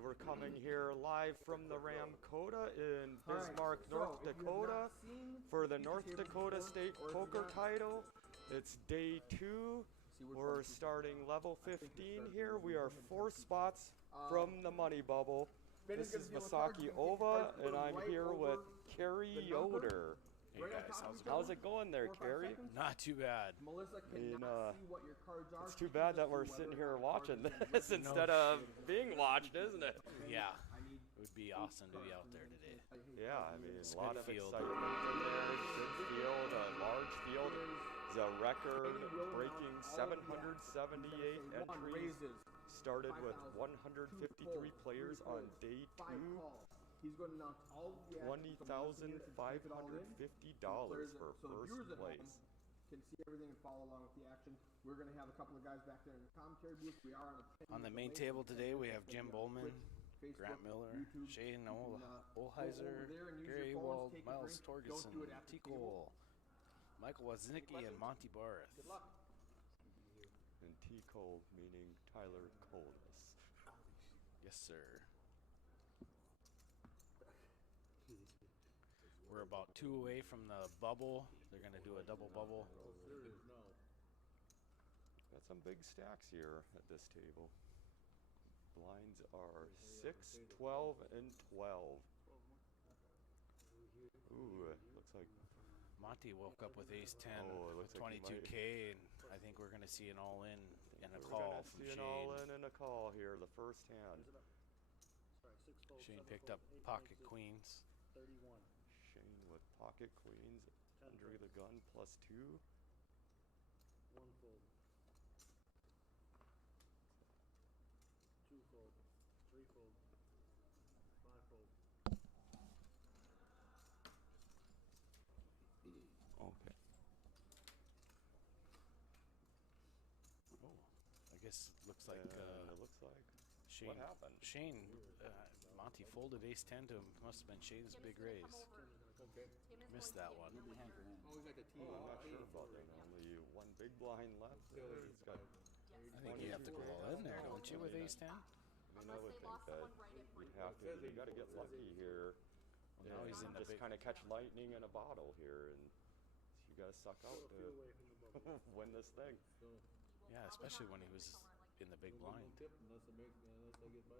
We're coming here live from the Ramcota in Bismarck, North Dakota for the North Dakota State Poker Title. It's day 2. We're starting level 15 here. We are 4 spots from the money bubble. This is Masaki Ova, and I'm here with Carrie Yoder. Hey guys, How's it going there, Carrie? Not too bad. It's too bad that we're sitting here watching this instead of being watched, isn't it? Yeah, it would be awesome to be out there today. Yeah, I mean, It's a lot good of field. excitement in there. Good field, a large field. It's a record-breaking 778 entries. Started with 153 players on day 2. He's going to knock all of the $20,550 for first place. Can see everything and follow along with the action. We're going to have a couple of guys back there in the commentary booth. We are On the main table today, we have Jim Bowman, Grant Miller, Shane Olheiser, Gary Ewald, Miles Torgerson, T. Cole, Michael Woznicki, and Monty Barth. Good luck. And T. Cole meaning Tyler Coles. Yes, sir. We're about 2 away from the bubble. They're going to do a double bubble. Got some big stacks here at this table. Blinds are 6, 12, and 12. Ooh, it looks like Monty woke up with ace-10 it with looks like he 22K, and I think we're going to see an all-in and a we're call gonna from see an Shane. all-in and a call here, the first hand. Shane picked up pocket queens. Shane with pocket queens, under the gun, +2. One fold. Two fold. Three fold. Five fold. Okay. Oh, I guess it looks like it looks like Shane. what happened? Shane, Monty folded ace-10 to him. Must have been Shane's big raise. Missed that one. Oh, I'm not sure about that. Only one big blind left. He's got. I think you have to go all in there, don't you, with ace-10? I mean, I would think that you'd have to. You got to get lucky here. Well, now he's in the just big. kind of catch lightning in a bottle here, and you got to suck out to win this thing. Yeah, especially when he was in the big blind.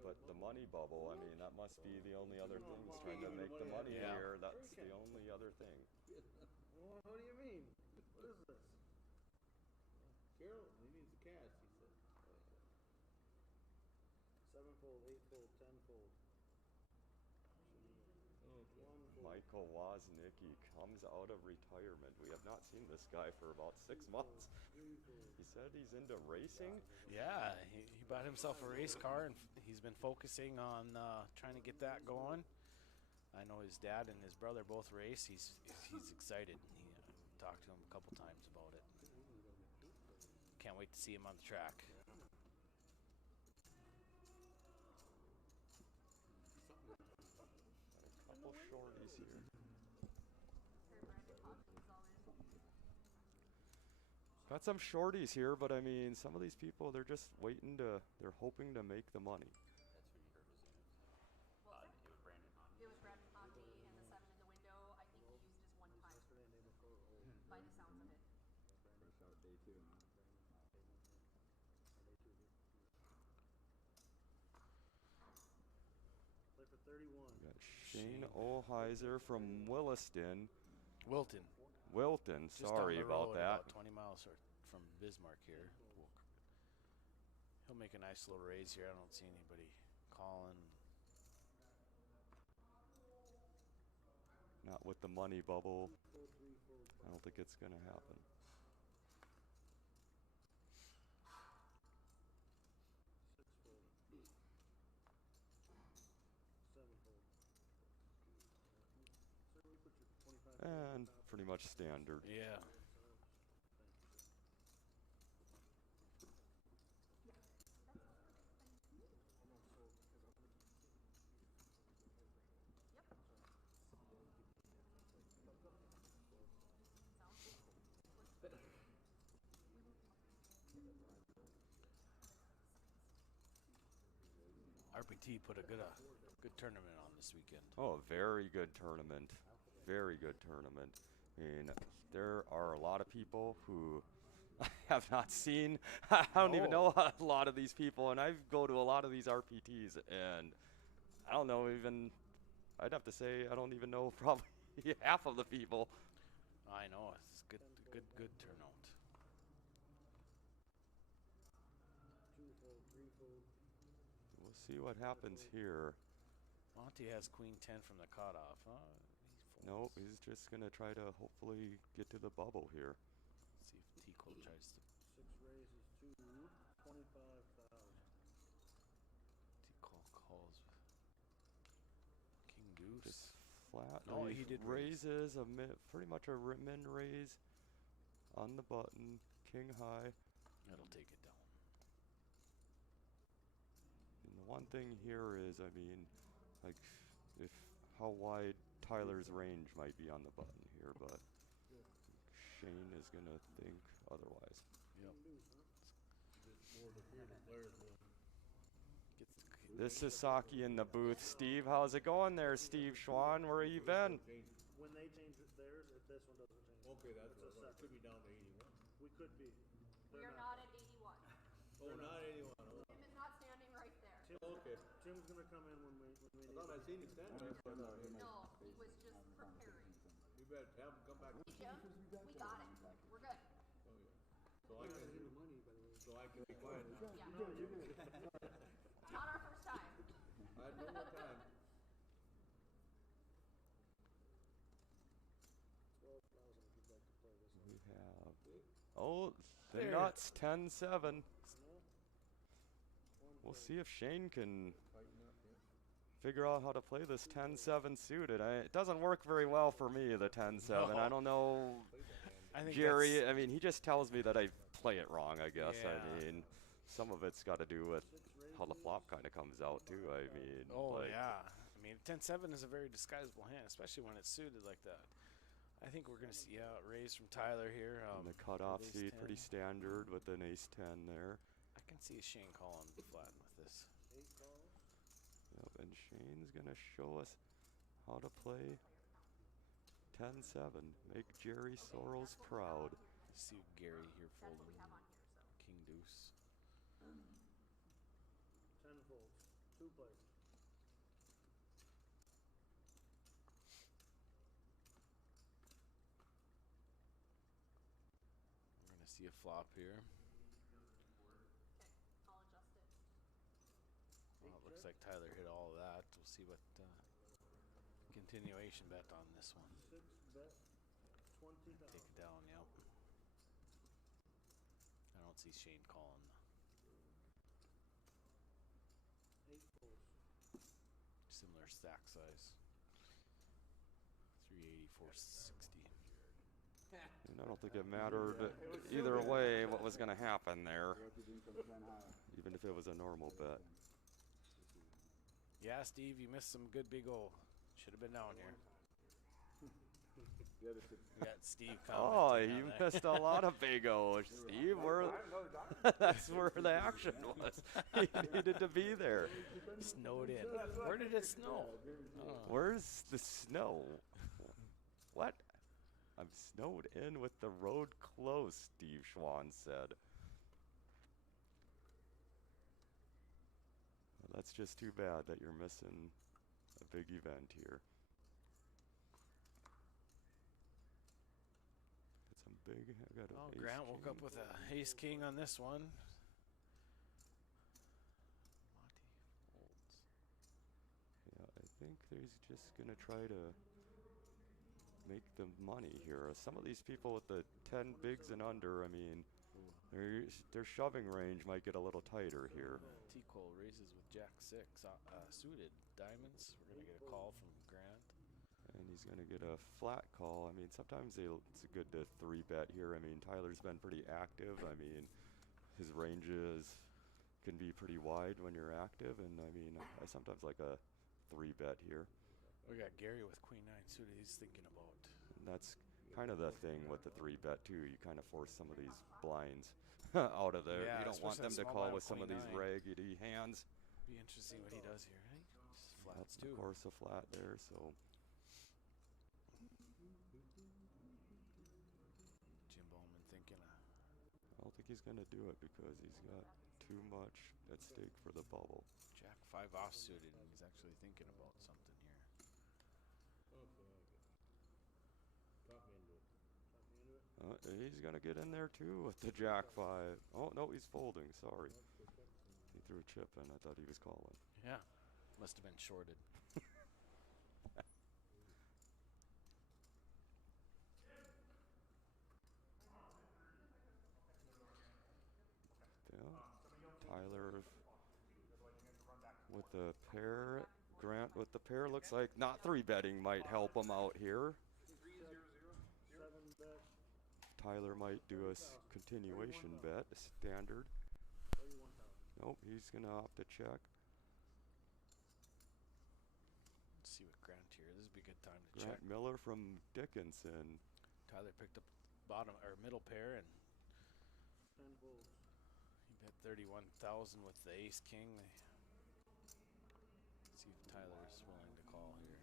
But the money bubble, I mean, that must be the only other thing. He's trying to make the money Yeah. here. That's the only other thing. Well, what do you mean? What is this? Carol, he needs the cash, he said. Seven fold, eight fold, 10 fold. One fold. Michael Woznicki comes out of retirement. We have not seen this guy for about 6 months. He said he's into racing. Yeah, he bought himself a race car, and he's been focusing on trying to get that going. I know his dad and his brother both race. He's excited. He talked to him a couple times about it. Can't wait to see him on the track. Couple shorties here. Got some shorties here, but I mean, some of these people, they're just waiting to, they're hoping to make the money. It was Brandon Conti and the 7 in the window. I think he used his one time by the sounds of it. Play for 31. We got Shane Olheiser from Williston. Wilton. Wilton, Just sorry down the about road, that. About 20 miles from Bismarck here. He'll make a nice little raise here. I don't see anybody calling. Not with the money bubble. I don't think it's going to happen. Six fold. Seven fold. Sir, we put your 25 And pretty much standard. Yeah. Our RPT put a good tournament on this weekend. Oh, a very good tournament. Very good tournament. I mean, there are a lot of people who I have not seen. I don't even know a lot of these people, and I go to a lot of these RPTs, and I don't know even, I'd have to say I don't even know probably half of the people. I know, it's good turnout. We'll see what happens here. Monty has queen 10 from the cutoff. Nope, he's just going to try to hopefully get to the bubble here. See if Tico tries to. 6 raises to 25,000. Tico calls King Deuce. Just flat. No, he did raises pretty much a min raise on the button. King high. That'll take it down. And the one thing here is, I mean, like, if how wide Tyler's range might be on the button here, but Shane is gonna think otherwise. Yep. This is Saki in the booth. Steve, how's it going there, Steve Schwann? Where have you been? When they change theirs, if this one doesn't change. Okay, that's what it could be down to 81. We could be. We are not at 81. Oh, not 81. Tim is not standing right there. Okay. Tim's gonna come in when we I need thought I seen you standing there. So I thought, hey, No, he was just preparing. you better have him come back. Hey, Jim, we got it. We're good. Oh, yeah. So I can, money, by the way. so I can be quiet now. Yeah. Not our first time. I had no more time. 12,000 if you'd like to play this. We have, oh, the There. nuts, 10-7. We'll see if Shane can figure out how to play this 10-7 suited. It doesn't work very well for me, the 10-7. No. I don't know, I think Gary. that's- I mean, he just tells me that I play it wrong, I guess. Yeah. I mean, some of it's got to do with how the flop kind of comes out, too. I mean, Oh, like, yeah. I mean, 10-7 is a very disguisable hand, especially when it's suited like that. I think we're going to see a raise from Tyler here. and the cutoff ace seat 10. pretty standard with an ace-10 there. I can see Shane calling flat with this. 8 calls. Yep, and Shane's going to show us how to play 10-7. Make Jerry Sorrells proud. See Gary here That's what folding we have on here, so. King Deuce. 10 folds. 2 plays. We're going to see a flop here. Okay, I'll adjust it. Well, it looks like Tyler hit all of that. We'll see what continuation bet on this one. 6 bet. 20,000. Take it down, yep. I don't see Shane calling. 8 folds. Similar stack size. 380, 460. And I don't think it mattered either way what was going to happen there, even if it was a normal bet. Yeah, Steve, you missed some good big O. Should have been down here. We got Steve coming. Oh, you missed a lot of big O's, Steve. That's where the action was. He needed to be there. Snowed in. Where did it snow? Oh. Where's the snow? What? I'm snowed in with the road closed, Steve Schwann said. Well, that's just too bad that you're missing a big event here. Got some big. I got Oh, an Grant woke up with a ace king on this one. Yeah, I think he's just gonna try to make the money here. Some of these people with the 10 bigs and under, I mean, their shoving range might get a little tighter here. T-Cole raises with Jack 6 suited diamonds. We're gonna get a call from Grant. And he's going to get a flat call. I mean, sometimes it's good to 3-bet here. I mean, Tyler's been pretty active. I mean, his ranges can be pretty wide when you're active. And, I mean, I sometimes like a 3-bet here. We got Gary with Queen 9 suited. He's thinking about. And that's kind of the thing with the 3-bet, too. You kind of force some of these blinds out of there. Yeah, you don't want them especially to that small call blind with some of Queen these 9. raggedy hands. Be interesting what he does here. Right? Just flats Of too. course, a flat there, so Jim Bowman thinking I don't think he's gonna do it because he's got too much at stake for the bubble. Jack 5 offsuited, and he's actually thinking about something here. Okay, I get it. Talk me into it. Talk me into it. He's gonna get in there too with the Jack 5. Oh no, he's folding. Sorry, he threw a chip in. I thought he was calling. Yeah, must have been shorted. Yeah. Tyler with the pair. Grant with the pair. Looks like not 3-betting might help him out here. 7 bet. Tyler might do a continuation bet, a standard. 31,000. Nope, he's gonna opt to check. Let's see what Grant here. This would be a good time to Grant check. Miller from Dickinson. Tyler picked up bottom or middle pair, and 10 folds. he bet 31,000 with the ace king. See if Tyler's willing to call here.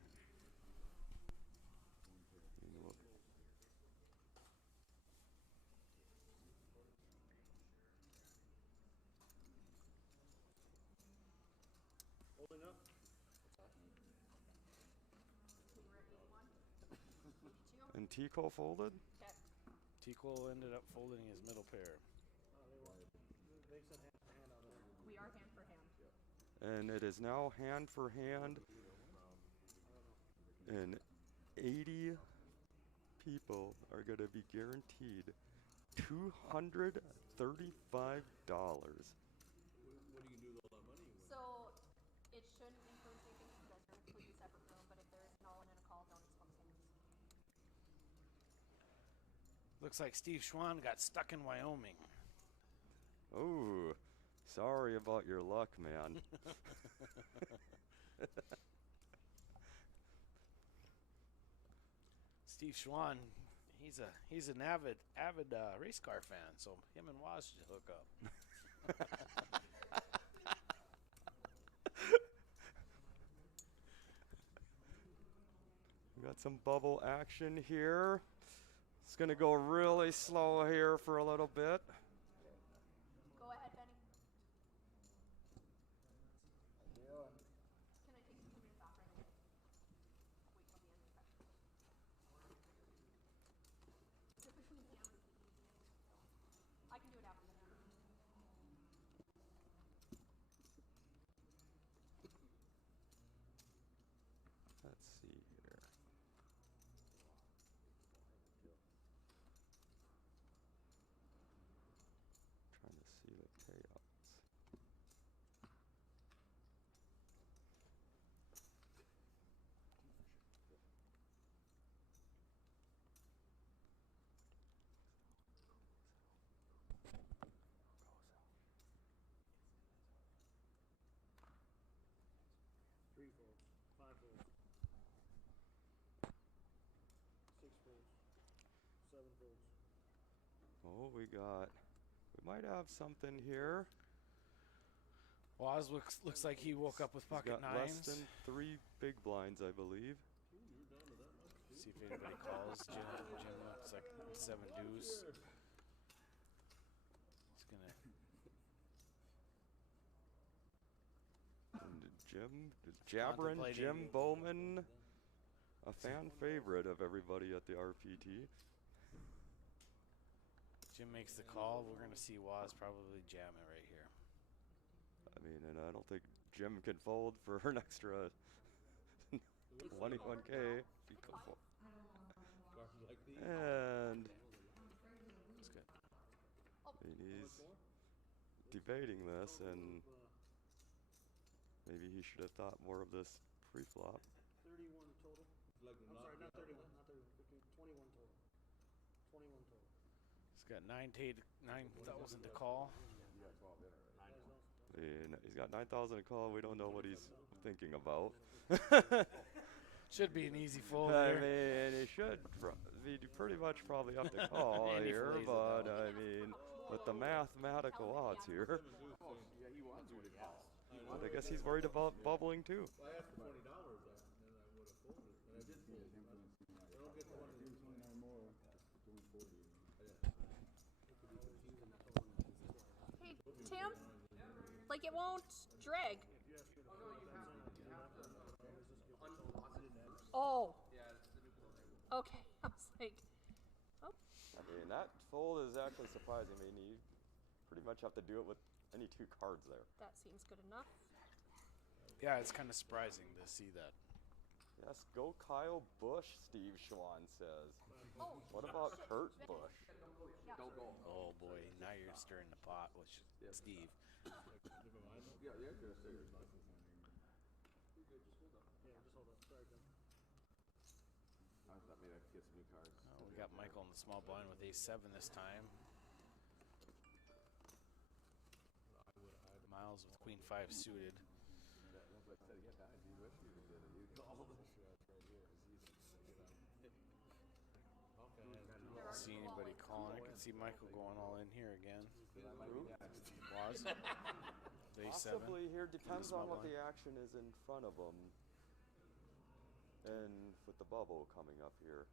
You know, Holding up. We were at 81. 82. and Tico folded. Okay. Tico ended up folding his middle pair. They said hand for hand out there. We are hand for hand. And it is now hand for hand. And 80 people are going to be guaranteed $235. What do you do with all that money? So it shouldn't include sleeping because you guys are in a completely separate room. But if there's an all-in and a call, don't expose hands. Looks like Steve Schwann got stuck in Wyoming. Oh, sorry about your luck, man. Steve Schwann, he's an avid race car fan, so him and Waz should hook up. We got some bubble action here. It's going to go really slow here for a little bit. Go ahead, Benny. Can I take 2 minutes off right away? Wait till the end. Okay. Just between hands is the easiest. So I can do it after the hand. Let's see here. Trying to see the payouts. Three folds. 5 folds. 6 folds. 7 folds. Oh, we might have something here. Waz looks like he woke up with He's pocket got nines. less than 3 big blinds, I believe. See if anybody calls. Jim looks like 7 deuce. He's gonna. And Jabbering Jim Contemplating. Bowman, a fan favorite of everybody at the RPT. Jim makes the call. We're gonna see Waz probably jam it right here. I mean, and I don't think Jim can fold for an extra 21K. He can fold. Cars like these? And It's good. I mean, he's debating this, and maybe he should have thought more of this pre-flop. 31 total. Like I'm not sorry, not get 31. up Not 31. 21 total. 21 total. He's got 9,000 to call. I mean, he's got 9,000 to call. We don't know what he's thinking about. Should be an easy fold I here. mean, he should be pretty much probably up to call And he here, flays it but down. I mean, with the mathematical odds here. Yeah, he wants what he has. But I guess he's worried about bubbling too. Well, I asked for $20, then I would have folded, but I did fold. I don't get the one. Hey, Tim? Like it won't drag. Oh. Okay. I was like, oh. I mean, that fold is actually surprising. I mean, you pretty much have to do it with any 2 cards there. That seems good enough. Yeah, it's kind of surprising to see that. Yes, go Kyle Busch, Steve Schwann says. Oh, What about Kurt Busch? yeah. Oh boy, now you're stirring the pot with Steve. Oh, we got Michael in the small blind with ace-7 this time. Miles with queen-5 suited. See anybody calling? I can see Michael going all in here again. Was ace-7. Possibly here, depends on what the action is in front of him. And with the bubble coming up here.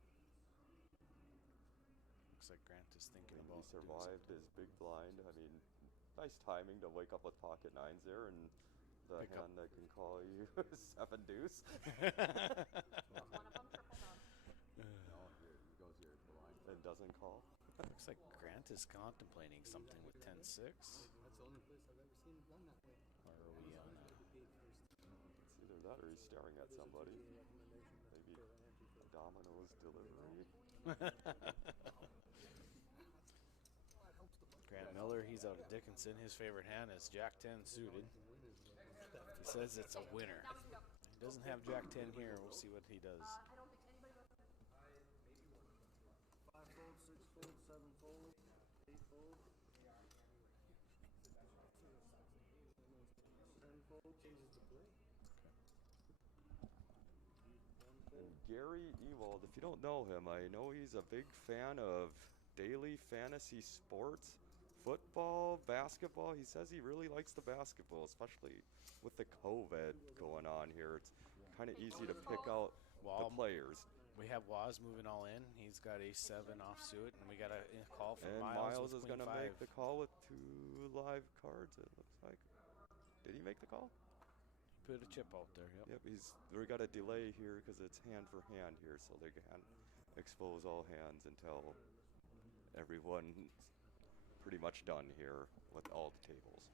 Looks like Grant is thinking He about survived his big blind. I mean, nice timing to wake up with pocket 9s there and the Pick hand that can call you 7 deuce. One of them triple done. And doesn't call. Looks like Grant is contemplating something with 10-6. That's the only place I've ever seen him done that way. Or are we on? It's either that or he's staring at somebody. Maybe a Domino's delivery. Grant Miller, he's out of Dickinson. His favorite hand is Jack-10 suited. He says it's a winner. Now we can go. He doesn't have Jack-10 here. We'll see what he does. I don't think anybody was. 5 fold, 6 fold, 7 fold, 8 fold. 10 fold changes the play. And Gary Ewald, if you don't know him, I know he's a big fan of daily fantasy sports, football, basketball. He says he really likes the basketball, especially with the COVID going on here. It's kind of easy to pick out the players. We have Waz moving all in. He's got ace-7 offsuit, and we got a call from And Miles is with going to queen-5. make the call with 2 live cards, it looks like. Did he make the call? Put a chip out there, yep. Yep, we got a delay here because it's hand for hand here, so they can't expose all hands until everyone's pretty much done here with all the tables.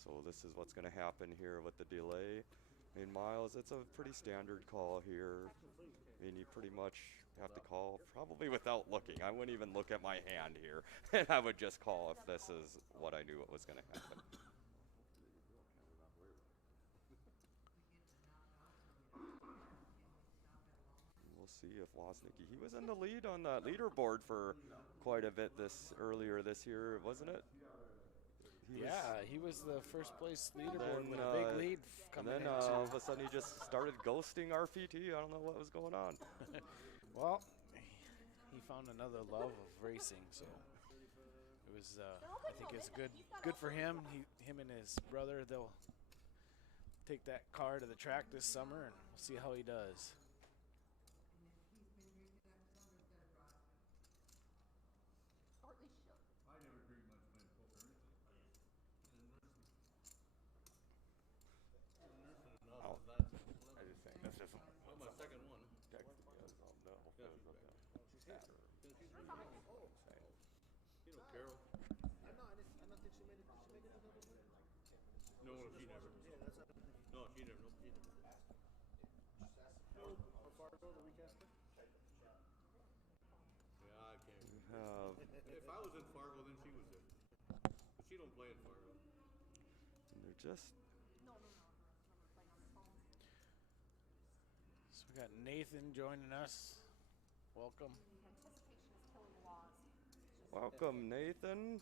So this is what's going to happen here with the delay. I mean, Miles, it's a pretty standard call here. I mean, you pretty much have to call probably without looking. I wouldn't even look at my hand here, and I would just call if this is what I knew what was going to happen. We'll see if Woznicki, he was in the lead on the leaderboard for quite a bit earlier this year, wasn't it? He was the first place leaderboard with a big lead coming in. And then all of a sudden he just started ghosting RPT. I don't know what was going on. Well, he found another love of racing, so it was. I think it's good for him. Him and his brother, they'll take that car to the track this summer, and we'll see how he does. Or at least should. I never drink much when poker or anything. Oh, I just think that's just Well, my second one. You know, Carol. I don't think she made it. Did she make it to double play? No, she never. Yeah, that's not. No, she never. Nope, she never. How far ago the week after? Yeah, I can't. have, If I was in Fargo, then she was there. But she don't play in Fargo. they're just No, no, no. We're playing on the phone. So we got Nathan joining us. Welcome. Anticipation is killing laws. welcome, Nathan.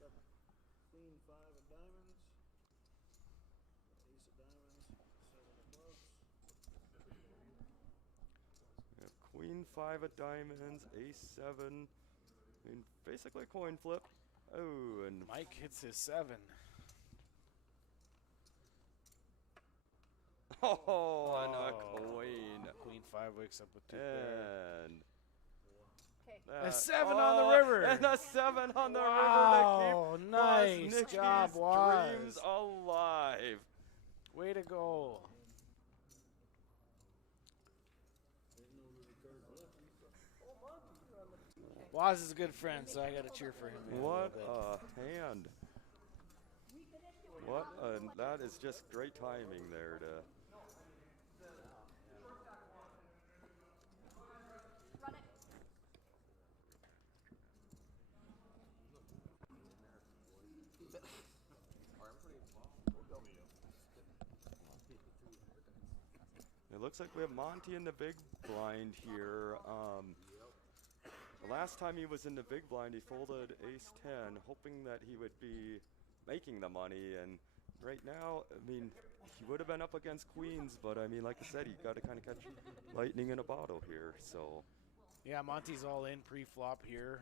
Got queen 5 of diamonds, ace of diamonds, 7 of clubs. We have Queen Queen 5 of diamonds, ace 7. I mean, basically a coin flip. Oh, and Mike hits his 7. oh, and a queen. Queen 5 wakes up with 2 pair. And Okay. A 7 on the river. And a 7 on the Wow, river to keep nice Nicky's job, dreams Waz. alive. Way to go. Waz is a good friend, so I got to cheer for him. here a What little bit. a hand. That is just great timing there to. Run it. It looks like we have Monty in the big blind here. The last time he was in the big blind, he folded ace 10, hoping that he would be making the money. And right now, I mean, he would have been up against queens, but I mean, like I said, he got to kind of catch lightning in a bottle here. So Yeah, Monty's all in pre-flop here.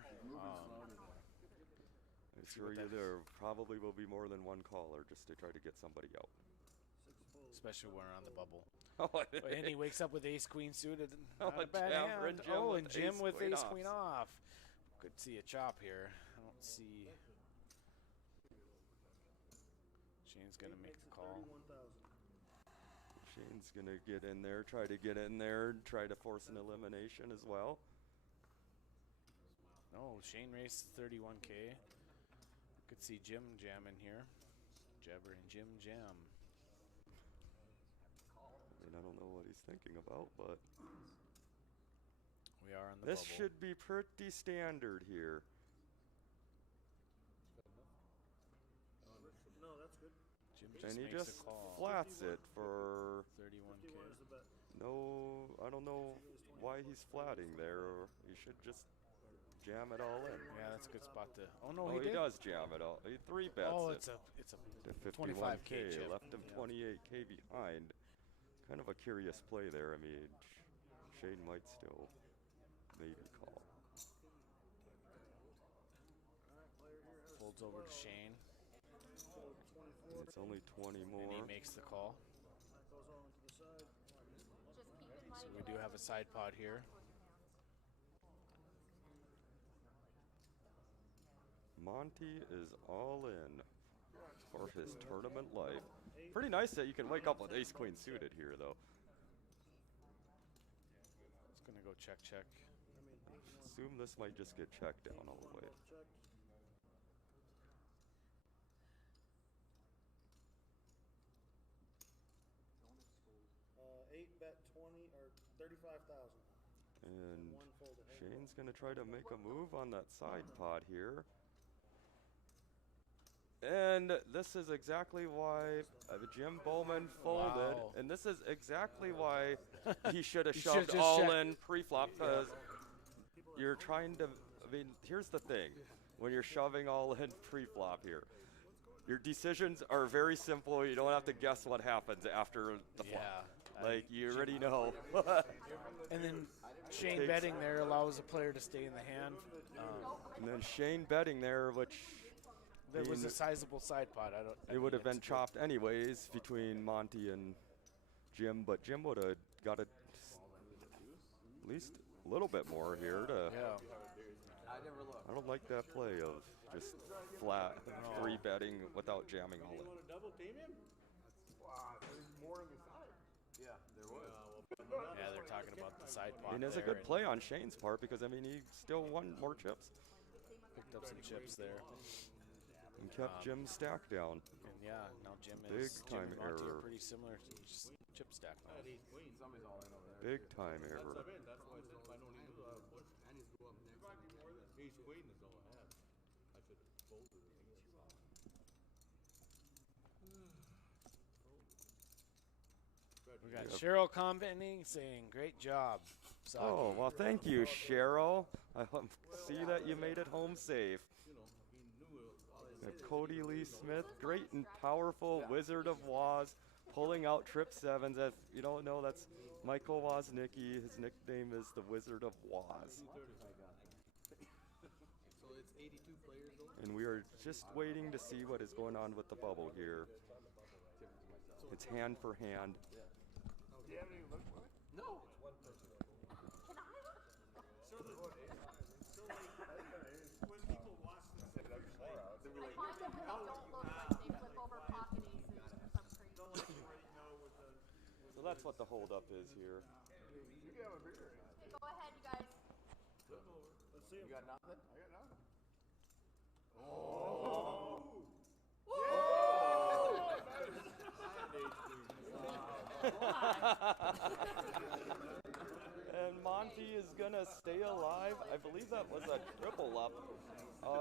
I assure you, there probably will be more than one caller just to try to get somebody out. Especially when we're on the bubble. Oh, And he wakes up with ace queen suited. Oh, Not a bad Jam hand. and Jim Oh, with and Jim ace with queen ace offs. queen off. Could see a chop here. I don't see. Shane's gonna make the call. Shane's going to get in there, try to get in there, try to force an elimination as well. No, Shane raced 31K. Could see Jim jamming here. Jabber and Jim jam. I mean, I don't know what he's thinking about, but We are on the this bubble. should be pretty standard here. No, that's good. Jim just And he makes just a call. flats it for 31K. Is the bet. no, I don't know why he's flatting there. Or he should just jam it all in. Yeah, that's a good spot to. Oh no, Oh, he he did. does jam it all. He 3-bets Oh, it it's a to 25K 51K, chip. left him 28K behind. Kind of a curious play there. I mean, Shane might still maybe call. Folds over to Shane, It's only 20 and he more. makes the call. Goes on to the side. Just keep in mind. So we do have a side pot here. Monty is all in for his tournament life. Pretty nice that you can wake up with ace queen suited here, though. It's gonna go check. Assume this might just get checked down all the way. Check. Eight bet 20 or 35,000. And One fold ahead. Shane's gonna try to make a move on that side pot here. And this is exactly why Jim Bowman folded. Wow. And this is exactly why he should have He should've shoved just all checked. in pre-flop, because you're trying to, I mean, here's the thing. When you're shoving all in pre-flop here, your decisions are very simple. You don't have to guess what happens after the flop. Yeah. Like, you already know. And then Shane Takes- betting there allows a player to stay in the hand. And then Shane betting there, which There was mean, a sizable side pot. it would have been chopped anyways between Monty and Jim, but Jim would have got it at least a little bit more here to. Yeah. I don't like that play of just flat free betting without jamming all in. Want to double team him? Yeah, they're talking about the side pot. I mean, it's a there good and play on Shane's part, because I mean he still won more chips Picked up some chips there. and kept Jim's stack down. And yeah, now Jim Big Jim time and Monty error. are pretty similar to just chip stack now. Ace queen. Big time That's error. a bet. That's why I said if I don't need to push. Ace queen is all I have. I should have folded it. We got Cheryl commenting saying, "Great job." Saki." Oh, well, thank you, Cheryl. I see that you made it home safe. Cody Lee Smith, great and powerful Wizard of Waz, pulling out trip sevens. As you don't know, that's Michael Woznicki. His nickname is the Wizard of Woz. So it's 82 players though? And we are just waiting to see what is going on with the bubble here. It's hand for hand. No. Can I look? I find them when they don't look like they flip over pocket aces or some crazy. So that's what the holdup is here. Okay, go ahead, you guys. You got nothing? I got nothing. And Monty is gonna stay alive. I believe that was a triple up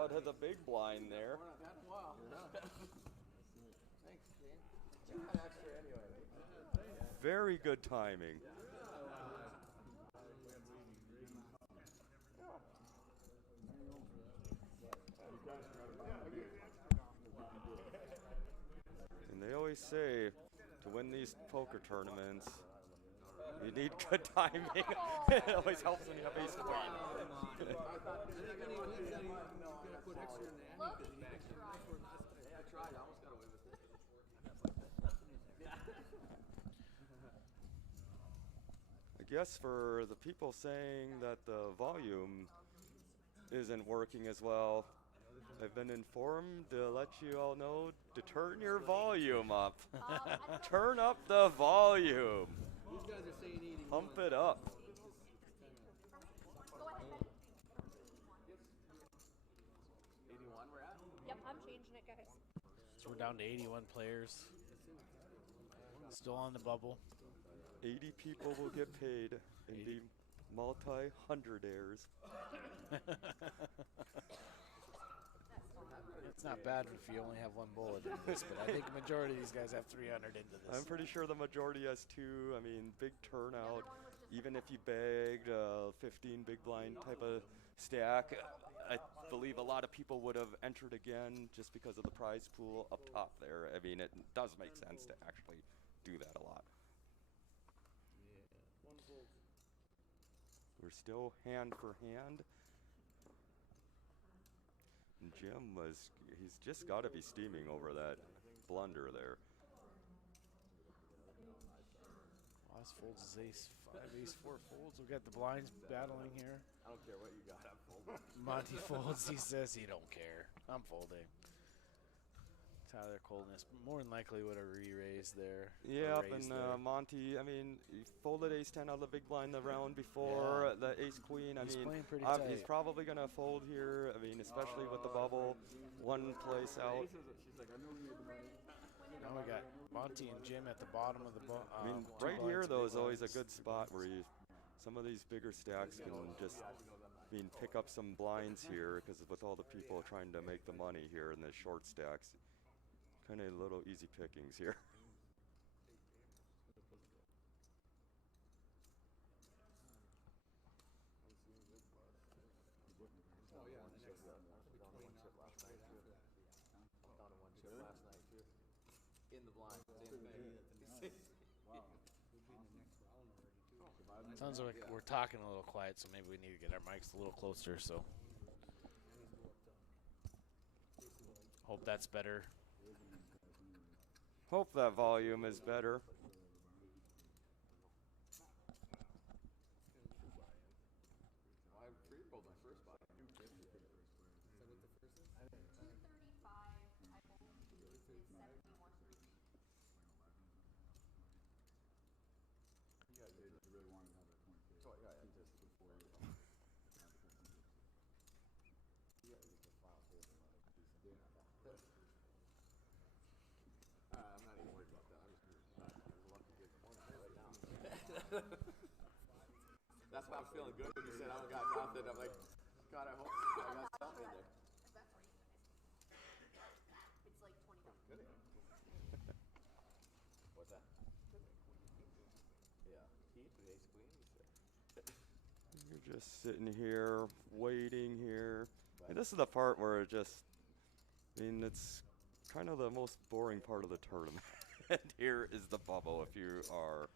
to the big blind there. Wow. Thanks, Dan. You got extra anyway. Very good timing. And they always say to win these poker tournaments, you need good timing. It always helps when you have ace queen. Look, try. Yeah, I tried. I almost got away with it. I guess for the people saying that the volume isn't working as well, I've been informed to let you all know to turn your volume up. Turn up the volume. These guys are saying 81. Pump it up. Go ahead, Betty. 81 we're at? Yep, I'm changing it, guys. So we're down to 81 players. Still on the bubble. 80 people will get paid in the multi-hundredaires. It's not bad if you only have one bullet in this, but I think the majority of these guys have 300 into this. I'm pretty sure the majority has two. I mean, big turnout. Even if you bagged a 15 big blind type of stack, I believe a lot of people would have entered again just because of the prize pool up top there. I mean, it does make sense to actually do that a lot. We're still hand for hand. And Jim he's just got to be steaming over that blunder there. Lost folds is ace 5, ace 4 folds. We got the blinds battling here. I don't care what you got. I'm folding. Monty folds. He says he don't care. I'm folding. Tyler Coldness more than likely would have re-raised there. Yeah, raised and there. Monty, I mean, he folded ace 10 out of the big blind the round before the ace queen. He's playing pretty He's tight. probably going to fold here. I mean, especially with the bubble, one place out. Now we got Monty and Jim at the bottom of the I mean, right here, though, is always a good spot where some of these bigger stacks can just pick up some blinds here, because with all the people trying to make the money here in the short stacks, kind of little easy pickings here. In the blind. Same thing. Sounds like we're talking a little quiet, so maybe we need to get our mics a little closer. So hope that's better. Hope that volume is better. I pre-rolled my first buy. 235, I believe, is 70 more. So yeah, I just before you. I'm not even worried about that. I'm just lucky to get the one right now. That's why I'm feeling good when you said I don't got nothing. I'm like, God, I hope I got something in there. That's right. It's like 20 bucks. What's that? Yeah. Heat with ace queen, you said. You're just sitting here, waiting here. And this is the part where it just, it's kind of the most boring part of the tournament. And here is the bubble if you are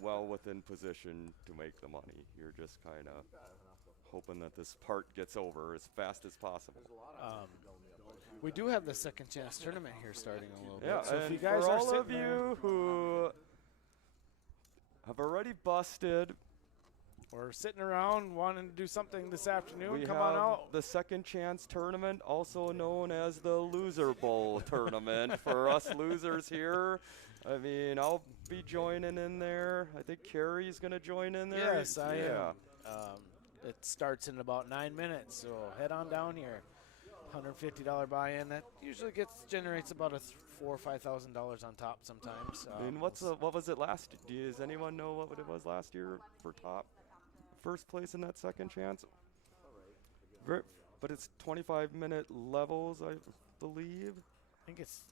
well within position to make the money. You're just kind of hoping that this part gets over as fast as possible. We do have the second chance tournament here starting a little Yeah, bit. So if and you guys for are all of sitting there you who have already busted, or sitting around wanting to do something this afternoon, we come have on out. the second chance tournament, also known as the Loser Bowl tournament for us losers here. I mean, I'll be joining in there. I think Carrie's going to join in there. Yes, I am. It starts in about 9 minutes, so head on down here. $150 buy-in. That usually generates about a $4,000 or $5,000 on top sometimes. I mean, what was it last? Does anyone know what it was last year for top? First place in that second chance? But it's 25-minute levels, I believe. I think it's.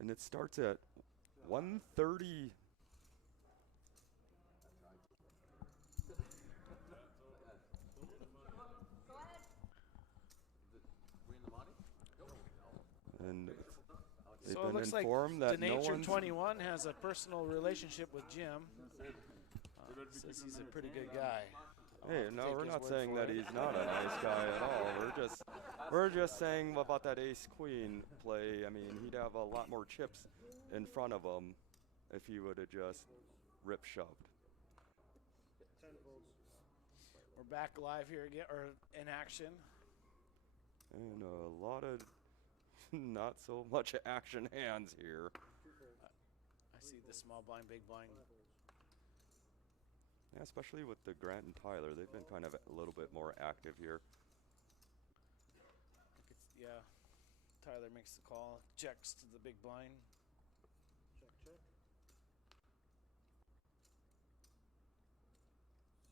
And it starts at 1:30. And they've So it been looks like informed that no Denature one's 21 has a personal relationship with Jim. Says he's a pretty good guy. Hey, I'll no, take we're his not word saying for that it. he's not a nice guy at all. We're just saying about that ace-queen play. I mean, he'd have a lot more chips in front of him if he would have just rip-shoved. We're back live here again, or in action. And a lot of not so much action hands here. I see the small blind, big blind. Yeah, especially with the Grant and Tyler. They've been kind of a little bit more active here. Yeah, Tyler makes the call, checks to the big blind. Check, check.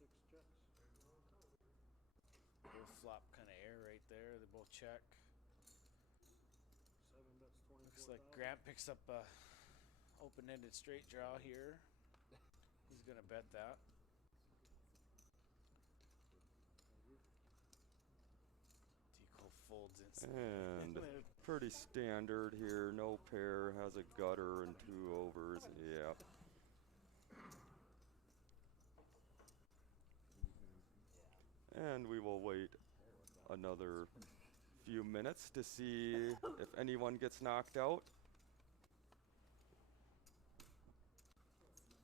6 checks. Both flop kind of air right there. They both check. 7 bets, 24. Looks like Grant picks up a open-ended straight draw here. He's gonna bet that. Deco folds instantly. And pretty standard here. No pair, has a gutter and 2 overs. Yeah. And we will wait another few minutes to see if anyone gets knocked out.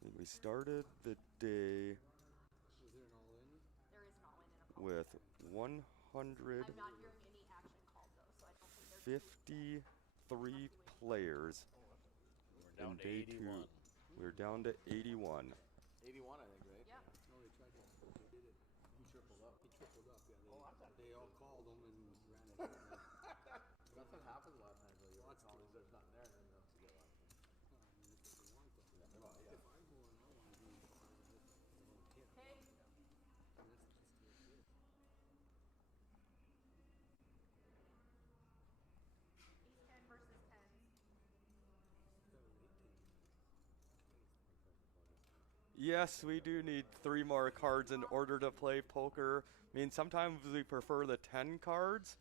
And we started the day There is an all-in and a call. with 153 I'm not hearing any action called though, so I don't think there's players. We're down in to day 81. 2. We're down to 81. 81, I think, right? Yeah. No, they tried to. They did it. He tripled up. Yeah, they all called him and ran it. That's what happens a lot of times. Though. You watch all these, there's nothing there, and then they'll get one. Okay. Ace 10 versus 10s. Yes, we do need 3 more cards in order to play poker. I mean, sometimes we prefer the 10 cards.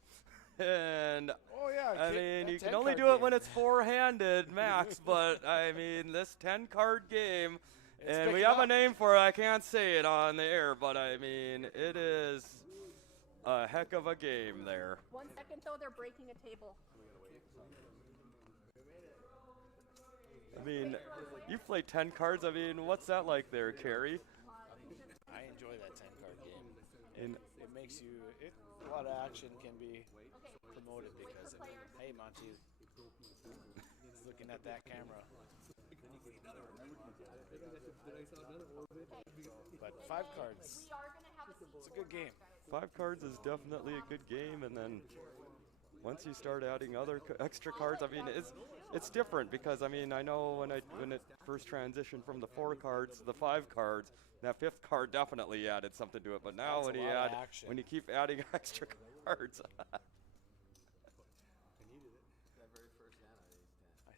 And Oh yeah, I mean, you can only do it when it's 4-handed max, but I mean, this 10-card game, It's and we picking have a up. name for it. I can't say it on the air, but I mean, it is a heck of a game there. 1 second though, they're breaking a table. I mean, you've played 10 cards. I mean, what's that like there, Carrie? I enjoy that 10-card game. In It makes you. A lot of action can be promoted because. Hey, Monty. He's looking at that camera. But 5 cards. We are gonna have a seat It's a good game. 5 cards is definitely a good game, and then once you start adding other extra cards, I mean, it's different because I mean, I know when it first transitioned from the 4 cards to the 5 cards, that 5th card definitely added something to it. But now That's a lot of action. when you keep adding extra cards, I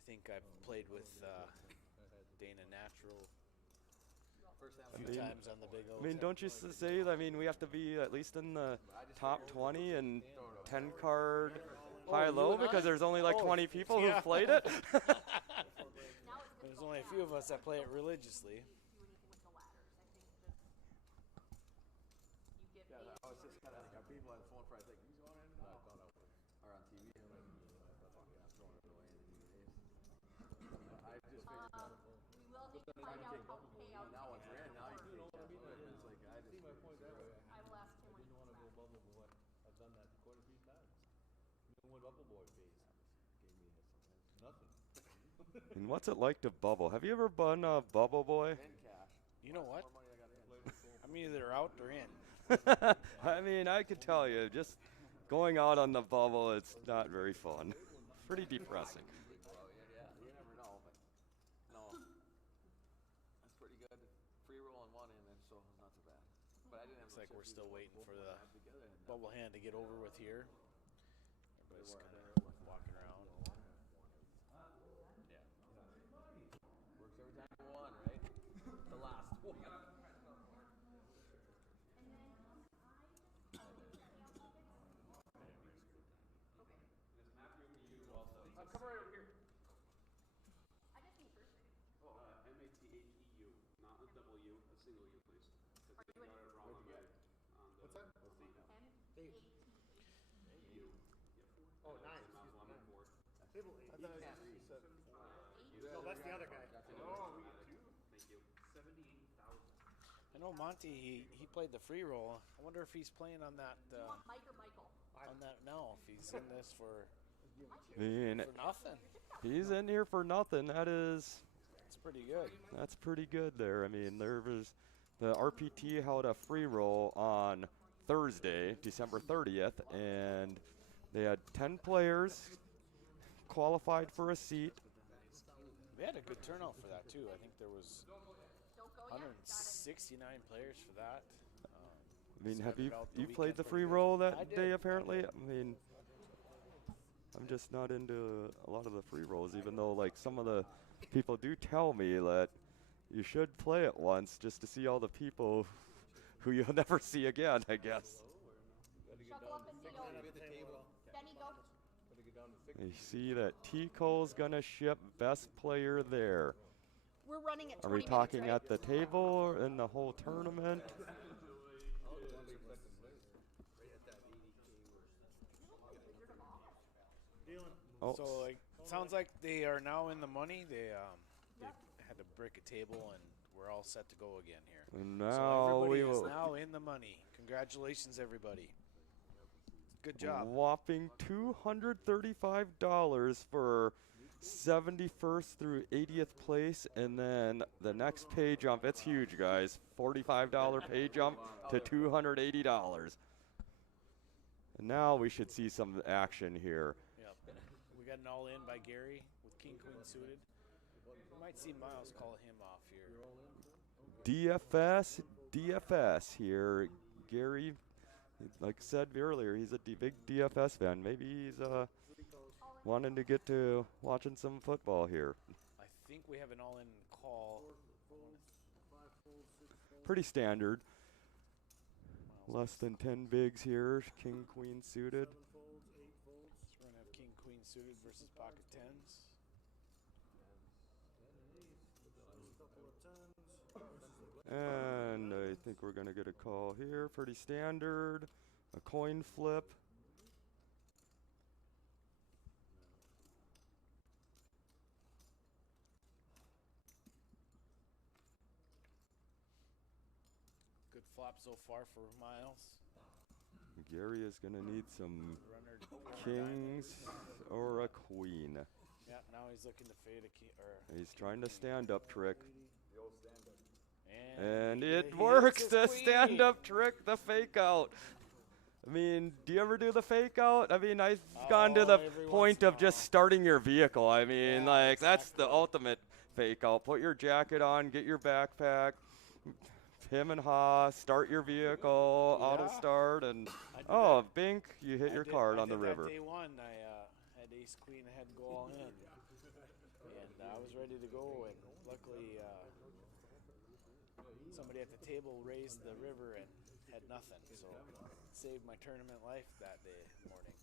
think I've played with Dana Natural a few times on the big old. I mean, don't you say? I mean, we have to be at least in the top 20 and 10 card high you low and I? because there's only like Oh, 20 people yeah. who've played it. There's only a few of us that play it religiously. Do anything with the ladders. I think just you get paid. I was just kind of like, people on the phone for, I think, he's going in now. Or on TV, I'm like, fuck yeah, I'm throwing it away in these days. I just figured that. We will need to find out how payouts. Now once we're in, now you can take that. It's like, I just. See my point there. I will ask him when he Didn't want comes to go back. bubble boy. I've done that quite a few times. You know what bubble boy pays? Gave me nothing. And what's it like to bubble? Have you ever been a bubble boy? In cash. You know what? More money I got in. I'm either out or in. I mean, I could tell you, just going out on the bubble, it's not very fun. Pretty depressing. Well, yeah, you never know, but no. That's pretty good. Free roll and one in, and so not so bad. But I didn't have Looks like no we're chips still either. waiting for Both the of them together and bubble hand to get over with here. they Everybody's were- kind they of were- walking around. Works every time you won, right? The last one. Come right over here. I just need first name. M-A-T-H-E-U, not a double U, a single U, please. Because Are they you got it wrong on the, What's that? M-A-T-H. U. Oh, nice. Mouth 1 and 4. Table eight. I thought you said four. No, that's the other guy. Oh, we get two. Thank you. 78,000. I know Monty. He played the free roll. I wonder if he's playing on that. You want Mike or Michael? On that now, if he's in this for I mean, nothing, he's in here for nothing. it's pretty good. That's pretty good there. I mean, there was the RPT held a free roll on Thursday, December 30th, and they had 10 players qualified for a seat. We had a good turnout for that too. I think there was Don't go yet. Got it. 169 players for that. I mean, have Started out the you played weekend the pretty free good. roll I that did, day I apparently? did. I mean, I'm just not into a lot of the free rolls, even though like some of the people do tell me that you should play it once just to see all the people who you'll never see again, I guess. Shuffle up and deal. Benny, go. You see that Tico's gonna ship best player there. We're running at 20 Are we minutes, talking right? at the table or in the whole tournament? Oh, So like, sounds like they are now in the money. They had to break a table and we're all set to go again here. and So now everybody we is will now in the money. Congratulations, everybody. Good job. whopping $235 for 71st through 80th place, and then the next pay jump. It's huge, guys. $45 pay jump to $280. And now we should see some action here. Yep. We got an all in by Gary with King Queen suited. We might see Miles call him off here. DFS here. Gary, like I said earlier, he's a big DFS fan. Maybe he's wanting to get to watching some football here. I think we have an all in call. Pretty standard. Less than 10 bigs here. King, queen suited. So we're gonna have King Queen suited versus pocket tens. And I think we're going to get a call here. Pretty standard. A coin flip. Good flop so far for Miles. Gary is going to need some Runner kings or a queen. Yeah, now he's looking to fade a king. He's trying to stand up trick. And And he it hits works, his the queen. stand up trick, the fake out. I mean, do you ever do the fake out? I mean, I've gone to the every point once in of a just while. starting your vehicle. I mean, Yeah, like, that's the exactly. ultimate fake out. Put your jacket on, get your backpack, him and Ha, start your vehicle, auto Yeah. start, and I did oh, that. bink, you hit I your did- card I on the did that river. Day one, I had ace queen, I had to go all in, and I was ready to go. And luckily, somebody at the table raised the river and had nothing, so it saved my tournament life that day morning.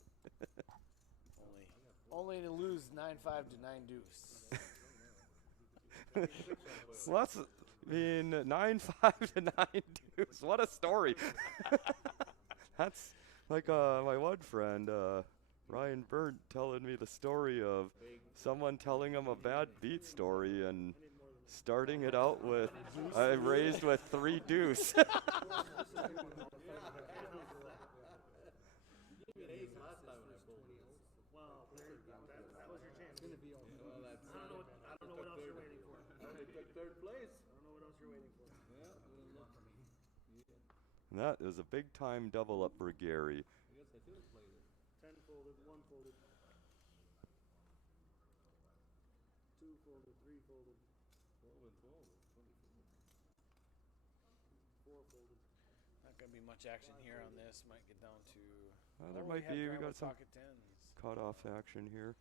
Only to lose 9-5 to 9 deuce. Well, that's, I mean, 9-5 to 9 deuce. What a story. That's like my one friend, Ryan Burnt, telling me the story of someone telling him a bad beat story and starting it out with, I raised with 3 deuce. Well, that was your chance. I don't know what else you're waiting for. They took third place. I don't know what else you're waiting for. Yeah, And that is a big time double up for Gary. I guess I should have played it. 10 folded, 1 folded. 2 folded, 3 folded, 12 and 12 is 24. 4 folded. Not gonna be much action here on this. Might get down to. There Oh, might had be. We down got with some pocket tens. cutoff action here.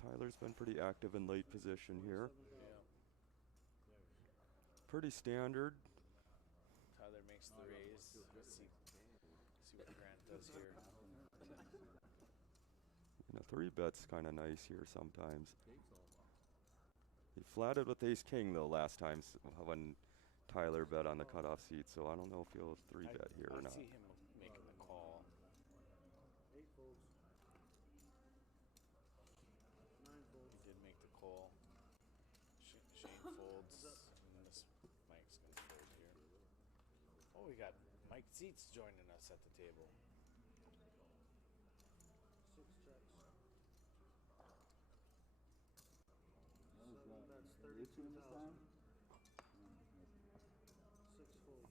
Tyler's been pretty active in late position here. Yeah. Pretty standard. Tyler makes the raise. Let's see what Grant does here. And a 3-bet's kind of nice here sometimes. He flatted with ace king though last time when Tyler bet on the cutoff seat, so I don't know if he'll 3-bet here or I not. see him making the call. 8 folds. 9 folds. He did make the call. Shane folds, and this Mike's gonna fold here. Oh, we got Mike Seats joining us at the table. 6 checks. 7 bets, 32,000. 6 folds.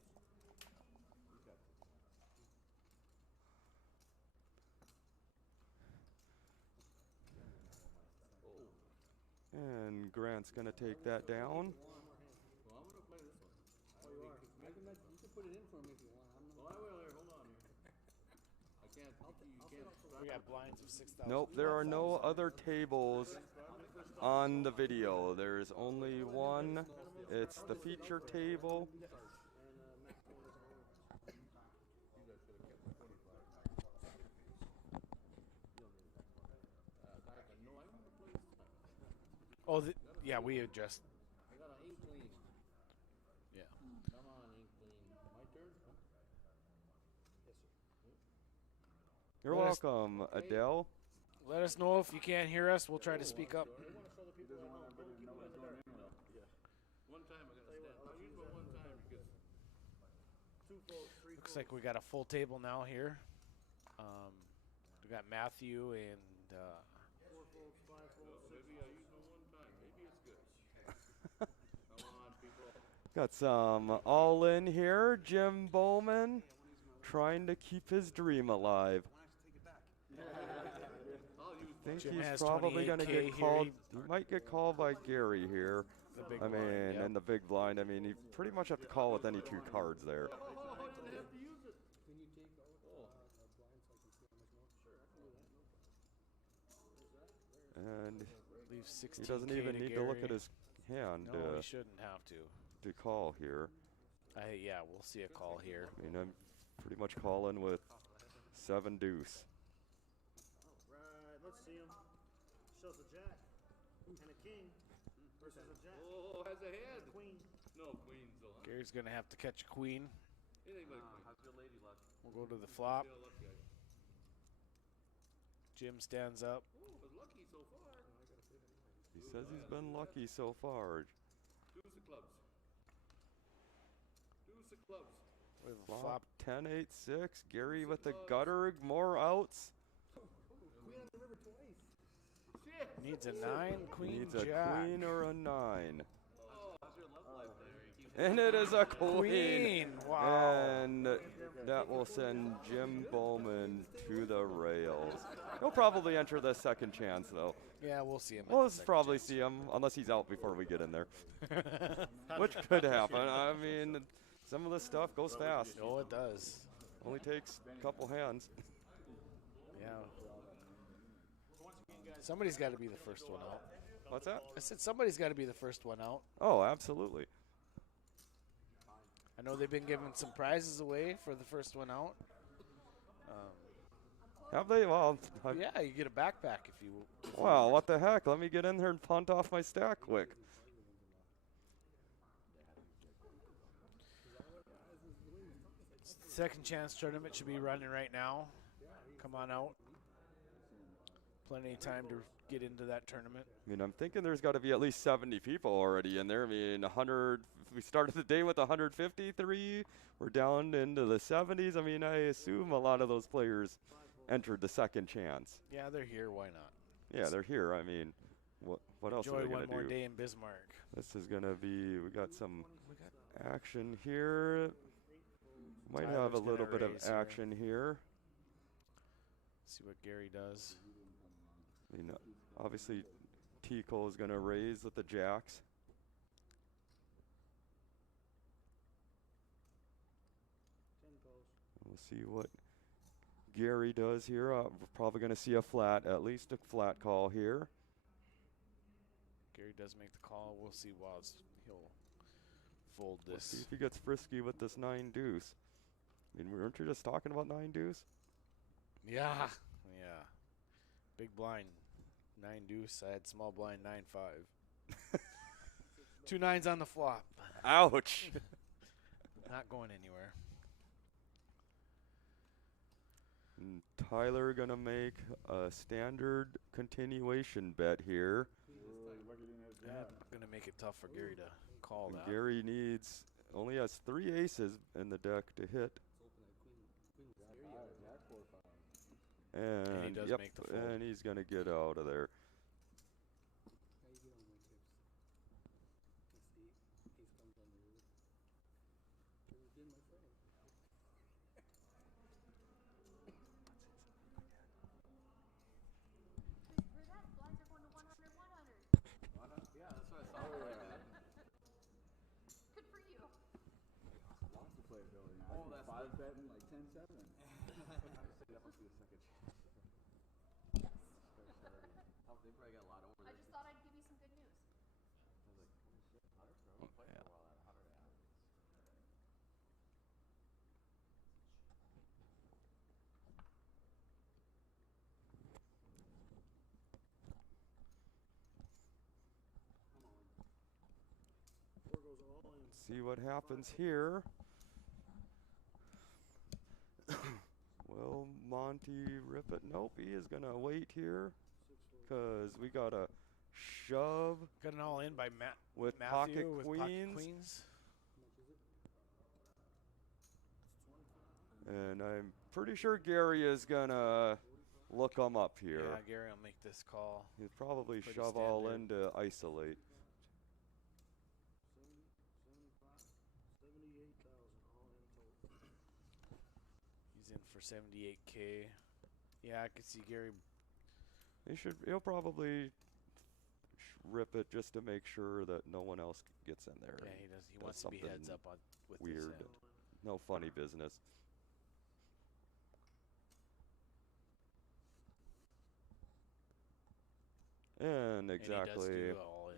And Grant's gonna take that down. Well, I'm gonna play this one. Oh, you are. You can put it in for me if you want. Well, I will here. Hold on here. I can't. You can't. We got blinds of 6,000. Nope, there are no other tables on the video. There's only one. It's the feature table. And Max Bone doesn't own it. You guys should have kept the 25. No, I want to play this time. Oh, yeah, we adjust. I got an inkling. Yeah. Come on, inkling. My turn? You're Let us- welcome, Adele. Let us know if you can't hear us. We'll try to speak up. One time I gotta stand. I'll use my one time because 2 folds, 3 Looks folds. like we got a full table now here. We got Matthew and 4 folds, 5 folds, 6 maybe I use my one time. Maybe it's good. Come on, people. Got some all in here. Jim Bowman trying to keep his dream alive. Think Jim he's has probably going to 28K get here. called. He might get called by Gary here. the big I blind. mean, Yep. and the big blind. I mean, you pretty much have to call with any 2 cards there. Oh, you have to use it. Can you take out the blind so I can see how much more? Sure, I can do that. No problem. And Leaves 16K he doesn't even need to look at Gary. his hand No, he shouldn't have to. to call here. Yeah, we'll see a call here. I mean, I'm pretty much calling with 7 deuce. Right, let's see him. Shows a jack and a king versus a jack. Oh, has a head. Queen. No, queens though, huh? Gary's gonna have to catch a queen. Anything but a queen. How's your lady luck? We'll go to the flop. Still lucky. Jim stands up. Oh, was lucky so far. He says he's been lucky so far. Deuce of clubs. Deuce of clubs. With a Flop flop. 10, 8, 6. Gary with the gutter, more outs. Queen on the river twice. Shit. Needs a 9, queen, Needs a jack. queen or a 9. Oh, how's your love life there? And it is a queen. Queen. Wow. And that will send Jim Bowman to the rails. He'll probably enter the second chance, though. Yeah, we'll see him. at We'll the second probably chance. see him, unless he's out before we get in there. Which could happen. I mean, some of this stuff goes fast. Oh, it does. Only takes a couple hands. Yeah. Somebody's got to be the first one out. What's that? I said somebody's got to be the first one out. Oh, absolutely. I know they've been giving some prizes away for the first one out. Have they? Well, Yeah, you get a backpack if you. wow, what the heck? Let me get in there and punt off my stack quick. Second chance tournament should be running right now. Come on out. Plenty of time to get into that tournament. I mean, I'm thinking there's got to be at least 70 people already in there. I mean, 100. We started the day with 153. We're down into the 70s. I mean, I assume a lot of those players entered the second chance. Yeah, they're here. Why not? Yeah, they're here. I mean, what else are Enjoy they going one to more do? day in Bismarck. This is going to be, we got some action here. Might have a Tyler's little gonna bit of raise here. action here. See what Gary does. I mean, obviously, Tico is going to raise with the jacks. We'll see what Gary does here. We're probably going to see a flat, at least a flat call here. Gary does make the call. We'll see Woz. He'll fold Let's see this. if he gets frisky with this 9 deuce. I mean, weren't you just talking about 9 deuce? Yeah. Yeah. Big blind. 9 deuce. I had small blind 9-5. 2 nines on the flop. Ouch. Not going anywhere. And Tyler gonna make a standard continuation bet here. Going to make it tough for Gary to call And that. Gary only has 3 aces in the deck to hit. And he does yep, make the fold. and he's gonna get out of there. Heard that? Blinds are going to 100, 100. Yeah, that's what I thought. Good for you. Lots of playability. Oh, that's 5 betting like 10-7. That must be the second chance. They probably got a lot over I there. just thought I'd give you some good news. I was like, holy shit, 100 for a while at 100 average. See what happens here. Will Monty rip it? Nope, he is gonna wait here because we got a shove Got an all in by with Matthew pocket with queens. pocket queens. And I'm pretty sure Gary is gonna look him up here. Yeah, Gary will make this call. He'll probably Pretty shove all in standard. to isolate. 78,000 all in total. He's in for 78K. Yeah, I could see Gary. He'll probably rip it just to make sure that no one else gets in there. Yeah, he does. He Does wants to be something heads up on with weird. this end. No funny business. And And he exactly. does do all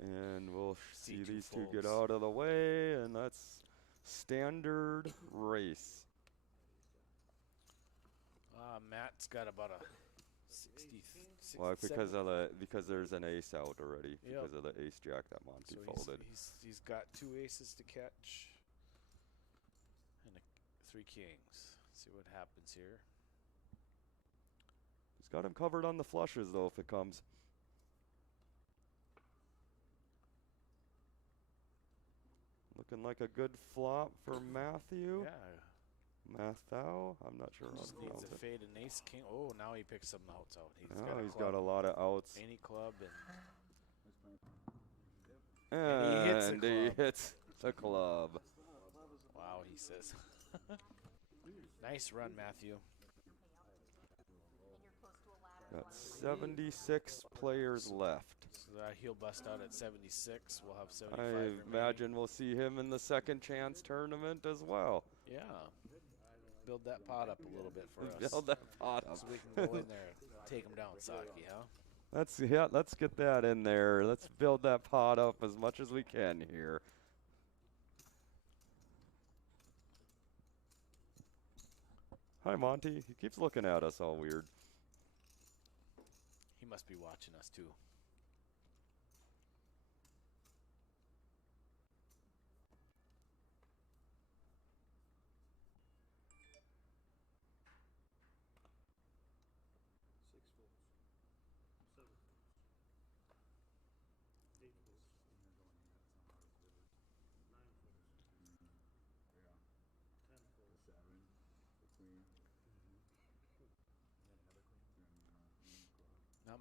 in. And we'll See see two these two get folds. out of the way, and that's standard race. Matt's got about a 60. Well, because there's an ace out already Yep. because of the ace jack that Monty So folded. he's got 2 aces to catch and 3 kings. See what happens here. He's got him covered on the flushes though if it comes. Looking like a good flop for Matthew. Yeah, Matthew, I'm not sure how just to needs pronounce to it. fade an ace king. Oh, now he picks some outs out. He's got a lot of outs. any club and And he hits the he club. hits the club. wow, he says. Nice run, Matthew. And you're close to a ladder. Got 76 players left. So he'll bust out at 76. We'll have 75. I remaining. imagine we'll see him in the second chance tournament as well. Yeah. Build that pot up a little bit for us. Build that pot up. So we can go in there and take him down, Saki, huh? Let's get that in there. Let's build that pot up as much as we can here. Hi, Monty. He keeps looking at us all weird. He must be watching us too.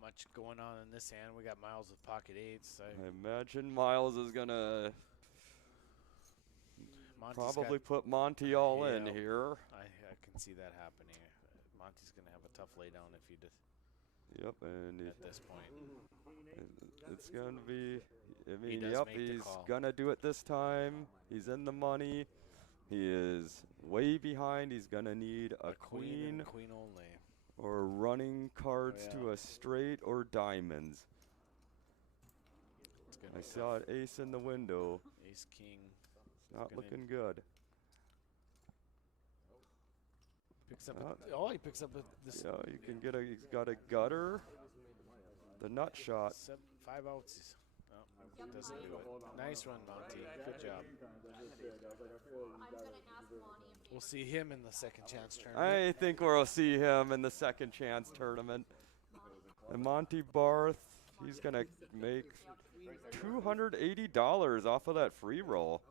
much going on in this hand. We got Miles with pocket eights. I imagine Miles is gonna probably put Monty all in here. I can see that happening. Monty's gonna have a tough laydown if he does. Yep, and at this point, it's gonna be. I mean, does yep, make the he's call. gonna do it this time. He's in the money. He is way behind. He's gonna need a queen, and queen only. or running cards to a straight or diamonds. I saw an ace in the window. Ace king. It's not looking good. Picks up. He picks up this. Yeah, you can get a. He's got a gutter. The nut shot. 5 outs. Oh, doesn't do it. Nice run, Monty. Good job. I'm gonna ask Lonnie if We'll see him in the second chance tournament. I think we'll see him in the second chance tournament. And Monty Barth, he's gonna make $280 off of that free roll.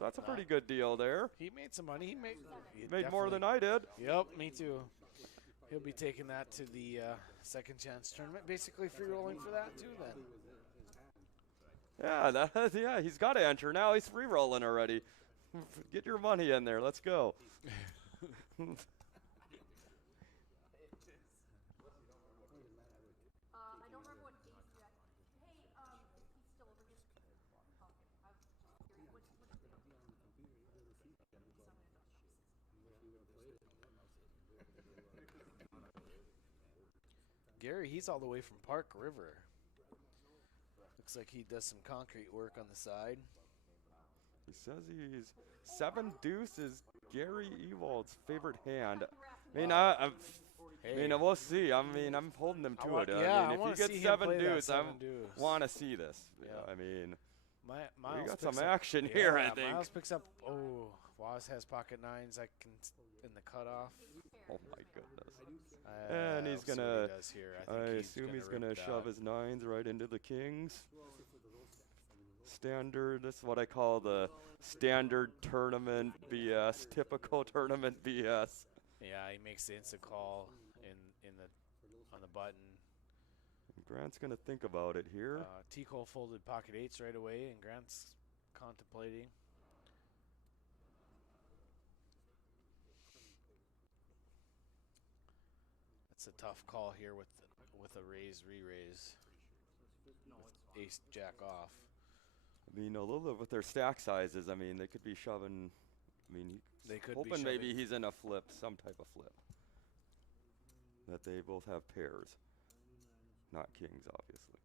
That's a pretty good deal there. He made some money. He made more than I did. Yep, me too. He'll be taking that to the second chance tournament. Basically free rolling for that too then. Yeah, he's got to enter now. He's free rolling already. Get your money in there. Let's go. I don't remember what ace you had. Hey, he's still over here. Okay, I was just curious. What Gary, he's all the way from Park River. Looks like he does some concrete work on the side. He says he's 7 deuce is Gary Ewald's favorite hand. I mean, we'll see. I mean, I'm holding him to it. I mean, if he gets 7 deuce, I want to see this. Yeah. I mean, Miles we got picks some up, action here, I think. Miles picks up. Oh, Waz has pocket nines. I can in the cutoff. Oh my goodness. And he's gonna. I assume he's gonna shove his nines right into the kings. Standard. This is what I call the standard tournament BS. Typical tournament BS. Yeah, he makes the instant call on the button. Grant's gonna think about it here. T. Cole folded pocket eights right away, and Grant's contemplating. It's a tough call here with a raise, re-raise. Ace jack off. I mean, a little bit with their stack sizes. I mean, they could be shoving. I mean, they could hoping be maybe he's in a flip, some type of flip. That they both have pairs, not kings, obviously.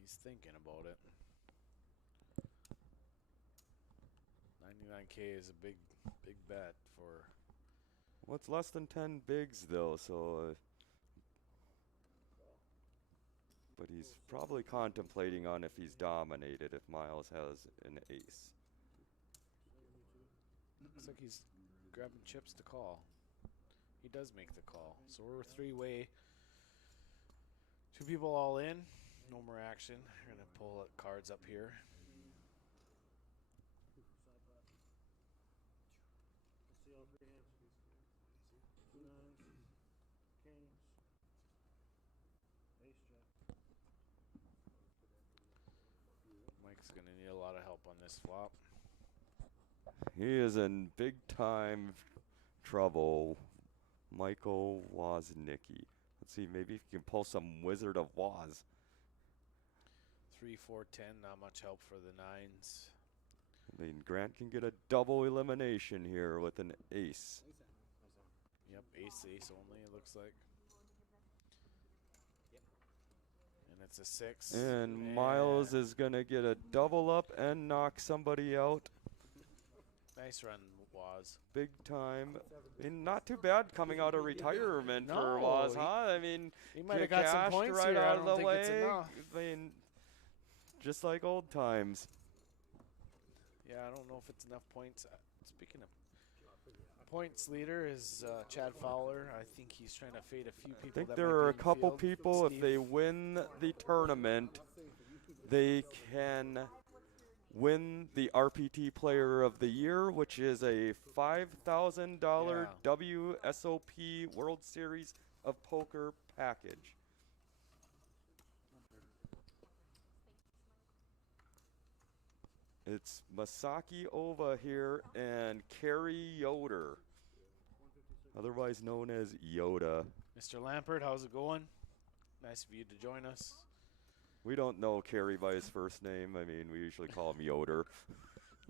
He's thinking about it. 99K is a big bet for. Well, it's less than 10 bigs though, so. But he's probably contemplating on if he's dominated if Miles has an ace. Looks like he's grabbing chips to call. He does make the call. So we're 3-way. 2 people all in. No more action. We're going to pull cards up here. Mike's going to need a lot of help on this flop. He is in big time trouble. Michael Woznicki. Let's see, maybe if you can pull some Wizard of Woz. 3, 4, 10, not much help for the nines. I mean, Grant can get a double elimination here with an ace. Yep, ace only, it looks like. And it's a 6. And Miles is going to get a double up and knock somebody out. Nice run, Woz. Big time. I mean, not too bad coming out of retirement for Woz, huh? I mean, he might have got some points right here. out I of don't the think way. it's enough. I mean, just like old times. Yeah, I don't know if it's enough points. Speaking of points, leader is Chad Fowler. I think he's trying to fade a few people. I think that there might are be a in the couple field. people, if they win the tournament, they can win the RPT Player of the Year, which is a $5,000 WSOP World Series of Poker package. It's Masaki Ova here and Kerry Yoder, otherwise known as Yoda. Mr. Lampert, how's it going? Nice of you to join us. We don't know Kerry by his first name. I mean, we usually call him Yoder.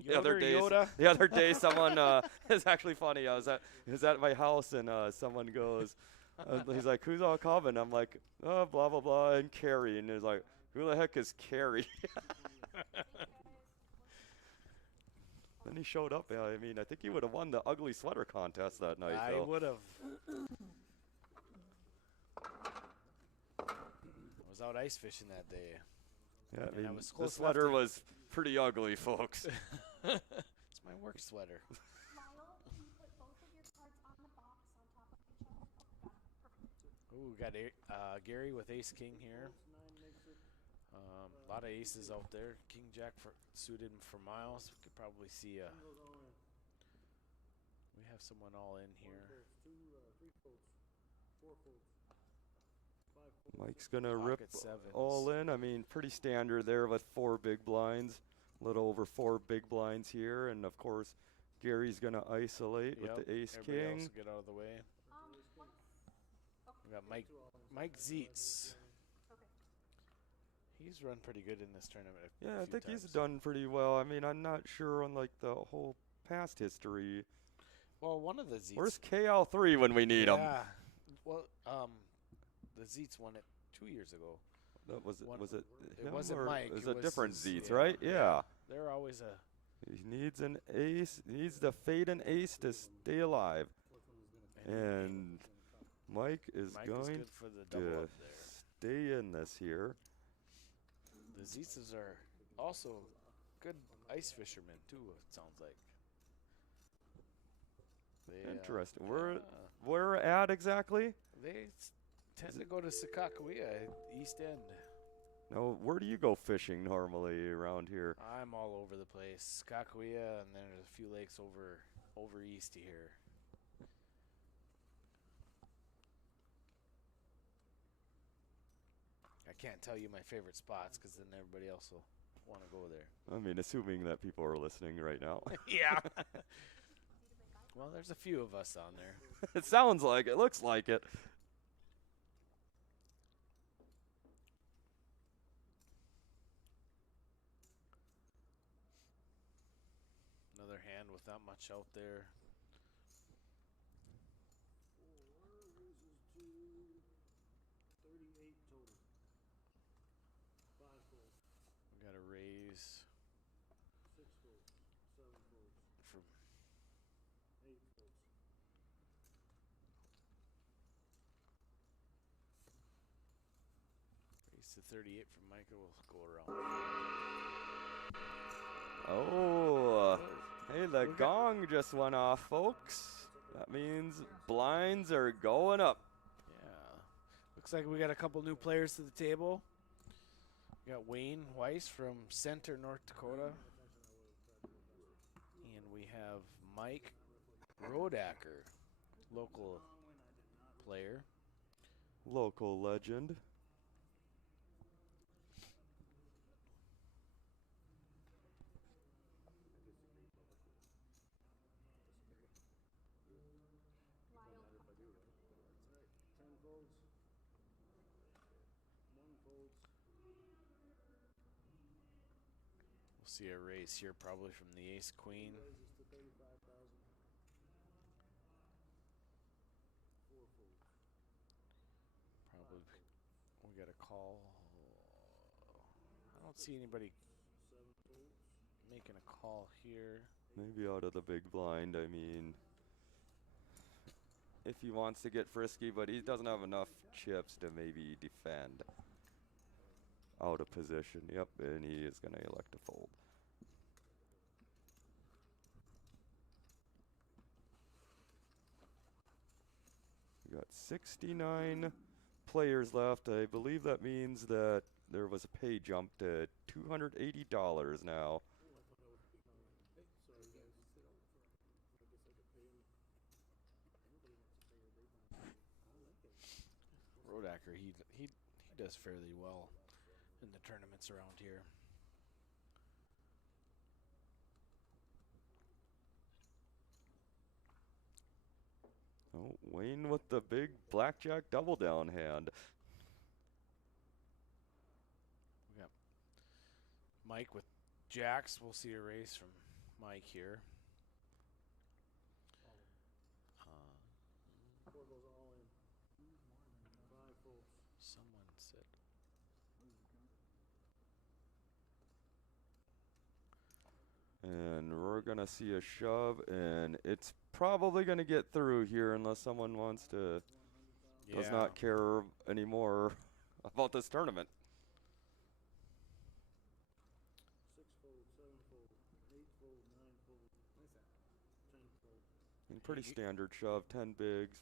Yoda? The other day, someone it's actually funny. I was at my house and someone goes, he's like, "Who's all coming?" I'm like, "Oh, blah blah blah," and Kerry, and he's like, "Who the heck is Kerry?" Then he showed up. I mean, I think he would have won the ugly sweater contest that night. I would have. I was out ice fishing that day. Yeah, I mean, was the close sweater enough to- was pretty ugly, folks. It's my work sweater. Lyle, can you put both of your cards on the box on top of each other? Got it. Perfect. Ooh, we got Gary with Ace King here. A lot of aces out there. King Jack suited for Miles. We could probably see we have someone all in here. Mike's gonna rip Pocket sevens. all in. I mean, pretty standard there with 4 big blinds, a little over 4 big blinds here, and of course, Gary's gonna isolate with the Ace Everybody King. else get out of the way. Once. We got Mike Zeitz. Okay. He's run pretty good in this tournament. Yeah, I think he's done pretty well. I mean, I'm not sure on like the whole past history. Well, one of the Zeitz. Where's KL3 when we need him? Yeah. Well, the Zeitz won it 2 years ago. That was it. One- Was it? It him wasn't or Mike, It was it a was different his- Zeitz, yeah. right? Yeah. They're always a. He needs an ace. He needs the fade and ace to stay alive. And Mike is Mike was going good for the double to up there. stay in this here. The Zeitzes are also good ice fishermen too. It sounds like. They, Interesting. yeah, Where at exactly? they tend to go to Sakakuya, East End. No, where do you go fishing normally around here? I'm all over the place. Sakakuya, and then there's a few lakes over east of here. I can't tell you my favorite spots because then everybody else will want to go there. I mean, assuming that people are listening right now. Yeah. Well, there's a few of us on there. It sounds like it. Looks like it. Another hand with not much out there. We got a raise. From raise to 38 from Micah. We'll go around. Oh, hey, the gong just went off, folks. That means blinds are going up. Yeah. Looks like we got a couple new players to the table. We got Wayne Weiss from Center, North Dakota. And we have Mike Rodacker, local player. Local legend. We'll see a raise here probably from the Ace Queen. Probably we got a call. I don't see anybody making a call here. Maybe out of the big blind. I mean, if he wants to get frisky, but he doesn't have enough chips to maybe defend. Out of position. Yep, and he is going to elect to fold. We got 69 players left. I believe that means that there was a pay jump to $280 now. Schumacher. He does fairly well in the tournaments around here. Oh, Wayne with the big blackjack double down hand. We got Mike with jacks. We'll see a raise from Mike here. Four goes all in. 5 folds. Someone said. And we're going to see a shove, and it's probably going to get through here unless someone wants to, does not care anymore about this tournament. 6 fold, 7 fold, 8 fold, 9 fold, 10 fold. And pretty standard shove, 10 bigs.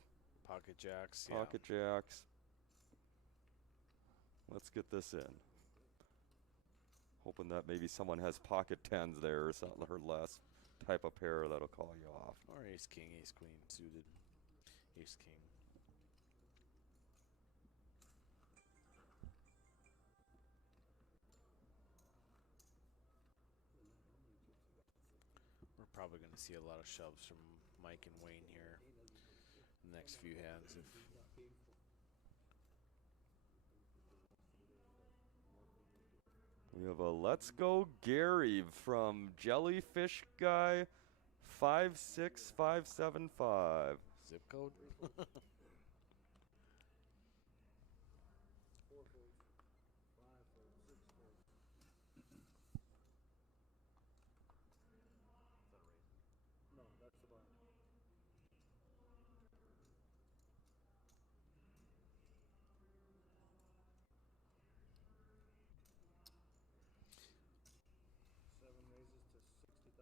Pocket jacks. Pocket jacks. Let's get this in. Hoping that maybe someone has pocket tens there or something, or less type of pair that'll call you off. Or ace king, ace queen suited. Ace king. We're probably going to see a lot of shoves from Mike and Wayne here in the next few hands. We have a Let's Go Gary from Jellyfish Guy 56575. Zip code? 4 folds, 5 folds, 6 folds. No, that's the bottom. Raises to 60,000.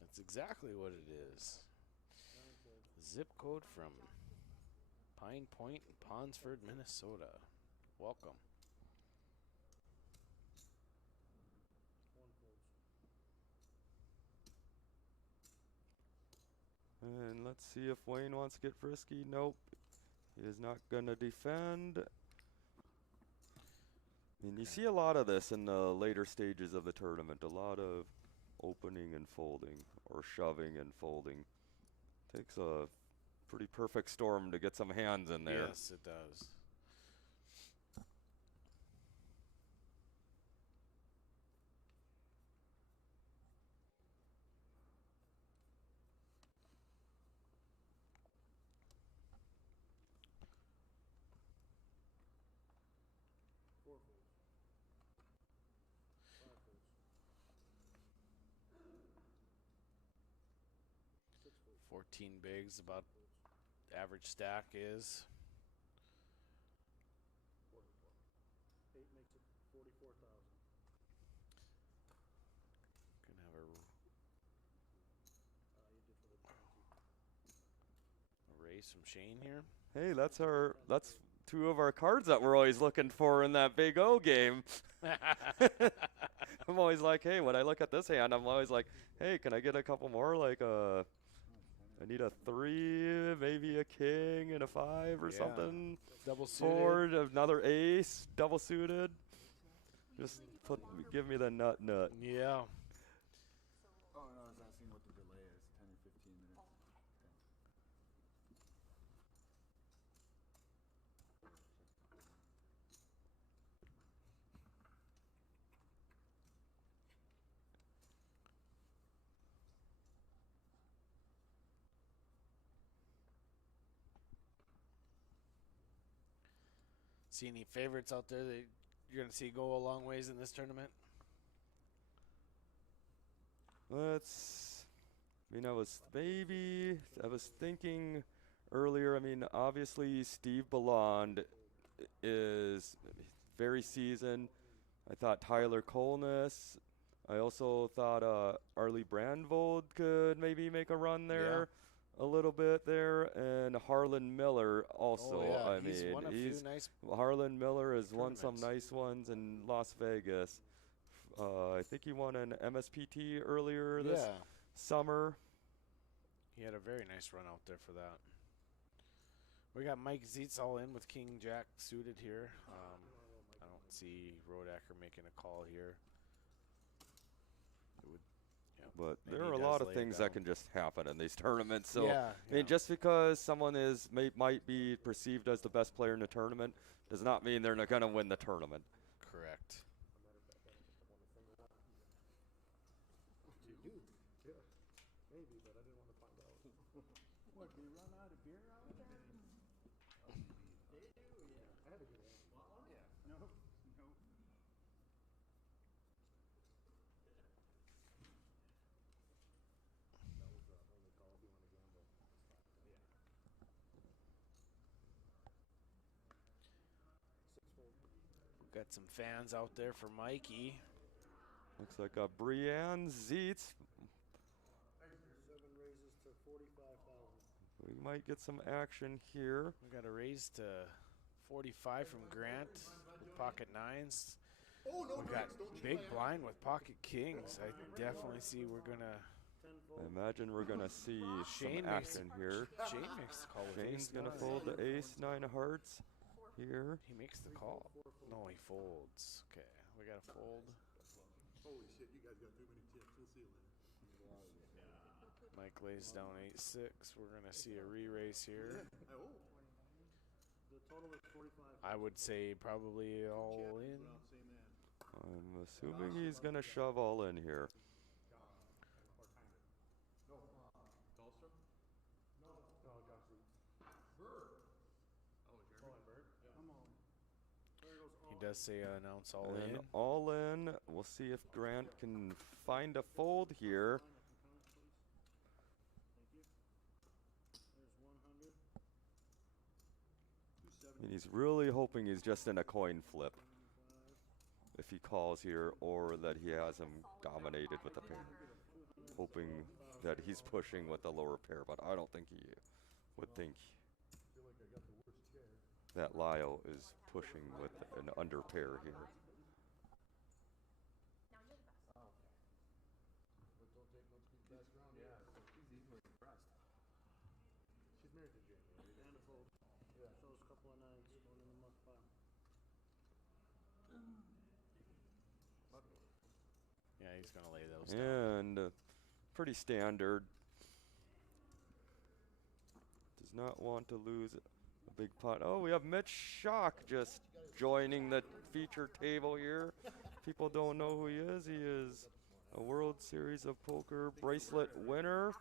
That's exactly what it is. Zip code from Pine Point, Ponsford, Minnesota. Welcome. 1 folds. And let's see if Wayne wants to get frisky. Nope. He is not going to defend. I mean, you see a lot of this in the later stages of the tournament. A lot of opening and folding, or shoving and folding. Takes a pretty perfect storm to get some hands in there. Yes, it does. Four folds. 5 folds. 6 folds. 14 bigs, about average stack is. 8 makes it 44,000. Gonna have a You did for the 20. raise from Shane here. Hey, that's two of our cards that we're always looking for in that Big O game. I'm always like, hey, when I look at this hand, I'm always like, hey, can I get a couple more? Like, I need a 3, maybe a king and a 5 or something. Double suited. 4, another ace, double suited. Just give me the nut. Yeah. Oh, no, I was asking what the delay is, 10 or 15 minutes. See any favorites out there that you're going to see go a long ways in this tournament? I was thinking earlier, I mean, obviously Steve Belland is very seasoned. I thought Tyler Kolness. I also thought Arlie Brandvold could maybe make a run there a little bit there, and Harlan Miller also. I mean, Harlan Miller has won some nice ones in Las Vegas. I think he won an MSPT earlier this summer. He had a very nice run out there for that. We got Mike Zietz all in with King Jack suited here. I don't see Rodacker making a call here. It would, yeah, But maybe there he are a does lot of lay it things that down. can just happen in these tournaments. So Yeah, I mean, yeah. just because someone might be perceived as the best player in the tournament does not mean they're not going to win the tournament. Correct. Maybe, but I didn't want to find out. What, they run out of beer out there? They do, yeah. I had a good answer. Want one? Yeah. No, no. That was the only call if you want to gamble. Yeah. 6-4. Got some fans out there for Mikey. Looks like a Brienne Zietz. 7 raises to 45,000. We might get some action here. We got a raise to 45 from Grant with pocket nines. Oh, no, We got drinks, don't you big buy blind with pocket kings. I definitely see we're gonna. I imagine we're going to see Shane some makes action here. Shane makes the call with Shane's ace going to nine. fold the ace 9 of hearts here. He makes the call. No, he folds. Okay, we got to fold. Holy shit, you guys got too many tips. We'll see you later. Mike lays down 8-6. We're gonna see a re-raise here. Oh. The total is 45. I would say probably all in. I'm assuming he's going to shove all in here. He does say announce all And in. all in. We'll see if Grant can find a fold here. And he's really hoping he's just in a coin flip if he calls here, or that he has him dominated with the pair. Hoping that he's pushing with the lower pair, but I don't think he would think that Lyle is pushing with an under pair here. Now you're the best. But don't take no speed fast round. Yeah, she's easily impressed. She's married to Jamie. And a fold. Yeah. Shows a couple of nines going in the muck pile. Yeah, he's gonna lay those down. And pretty standard. Does not want to lose a big pot. Oh, we have Mitch Schock just joining the feature table here. People don't know who he is. He is a World Series of Poker bracelet winner.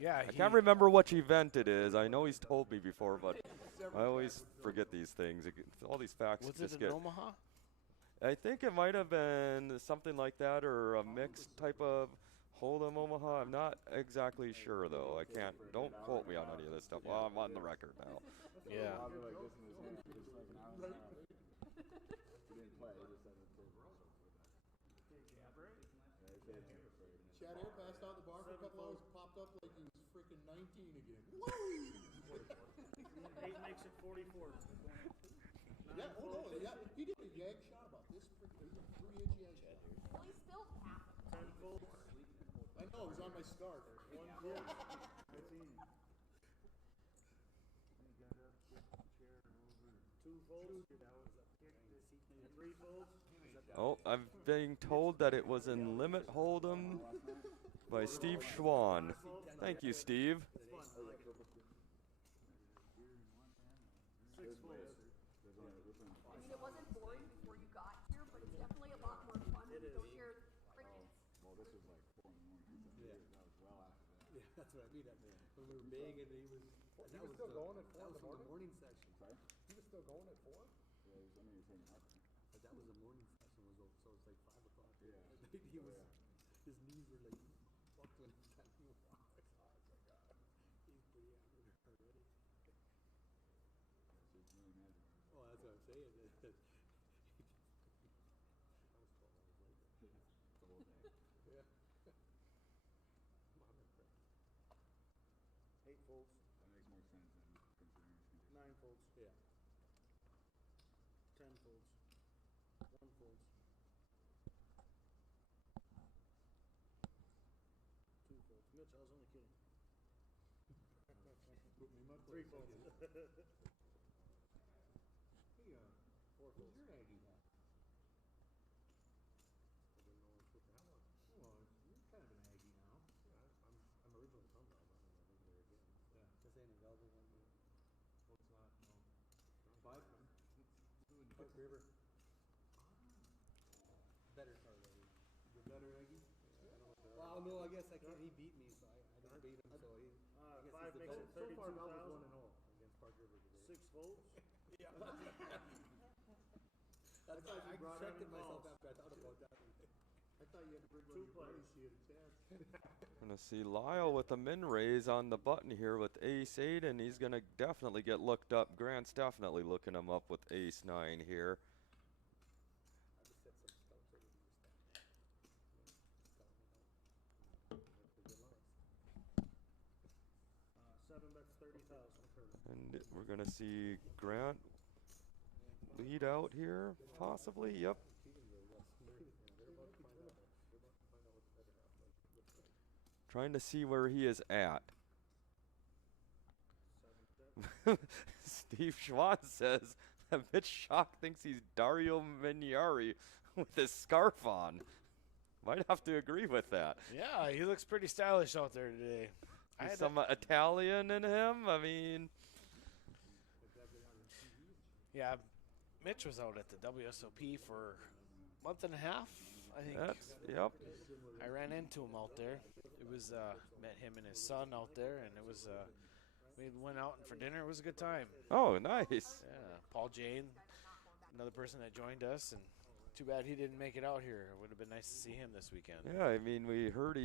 Yeah, I can't remember which event it is. I know he's told me before, but I always forget these things. All these facts Was just it get. in Omaha? I think it might have been something like that, or a mixed type of Hold'em Omaha. I'm not exactly sure though. I can't. Don't quote me on any of this stuff. Well, I'm on the record now. Yeah. I'll be like this in his hand for just like an hour and a half. He didn't play, he just had a table. Chad Air passed out the bar for a couple hours, popped up like he was freaking 19 again. Woo! 8 makes it 44. Yeah, oh no, yeah, he did a yag shot about this freaking 3-inch yag shot. Well, he spilled half of it. 10 folds. I know, it was on my start. 1 fold. Two folds. 3 folds. Oh, I'm being told that it was in Limit Hold'em by Steve Schwann. Thank you, Steve. 6 folds. I mean, it wasn't boring before you got here, but it's definitely a lot more fun when you don't hear crickets. Well, this was like 4 in the morning. Yeah. That was well after that. Yeah, that's what I mean. When we were big and he was. He was still going at 4 in the That was morning? the morning section. Sorry? He was still going at 4? Yeah, he was hanging out there. But that was the morning session, was over, so it's like 5 o'clock. Yeah. He was, his knees were like fucked when he got me walk. He's pretty angry already. So you can really imagine. Oh, that's what I'm saying. I was 12 hours later. The whole day. Yeah. I'm impressed. 8 folds. That makes more sense than considering his condition. 9 folds. Yeah. 10 folds. 1 folds. 2 folds. Mitch, I was only kidding. put me in my place. 3 folds. Hey, 4 who's folds. your Aggie hat? I didn't know where to put that one. Well, you're kind of an Aggie now. Yeah, I'm originally from Belgium. I'm moving here again. So. Yeah. This ain't a Belgian one, man. Well, it's not. No. Five. Park River. Better car though. The better Aggie? Yeah, I don't know what Well, no, I guess I can't. He beat me, so I didn't beat him. So he. I guess 5 he's makes the it so far, Bell was 32,000. 1-0 against Park River today. 6 folds. Yeah. That's why I brought corrected every myself calls. after I thought about that. I thought you had to bring one 2 of your players. buddies. You had a chance. Gonna see Lyle with the min raise on the button here with ace 8, and he's gonna definitely get looked up. Grant's definitely looking him up with ace 9 here. I just set some scouts over to your staff. Scouting it out. 7 bets 30,000. And we're gonna see Grant lead out here, possibly. Yep. Trying to see where he is at. Steve Schwann says that Mitch Schock thinks he's Dario Mignari with his scarf on. Might have to agree with that. Yeah, he looks pretty stylish out there today. I There's had some Italian in him. I mean, yeah, Mitch was out at the WSOP for a month and a half, I think. yep. I ran into him out there. It was met him and his son out there, and it was we went out for dinner. It was a good time. Oh, nice. Yeah, Paul Jane, another person that joined us, and too bad he didn't make it out here. It would have been nice to see him this weekend. Yeah, I mean, we heard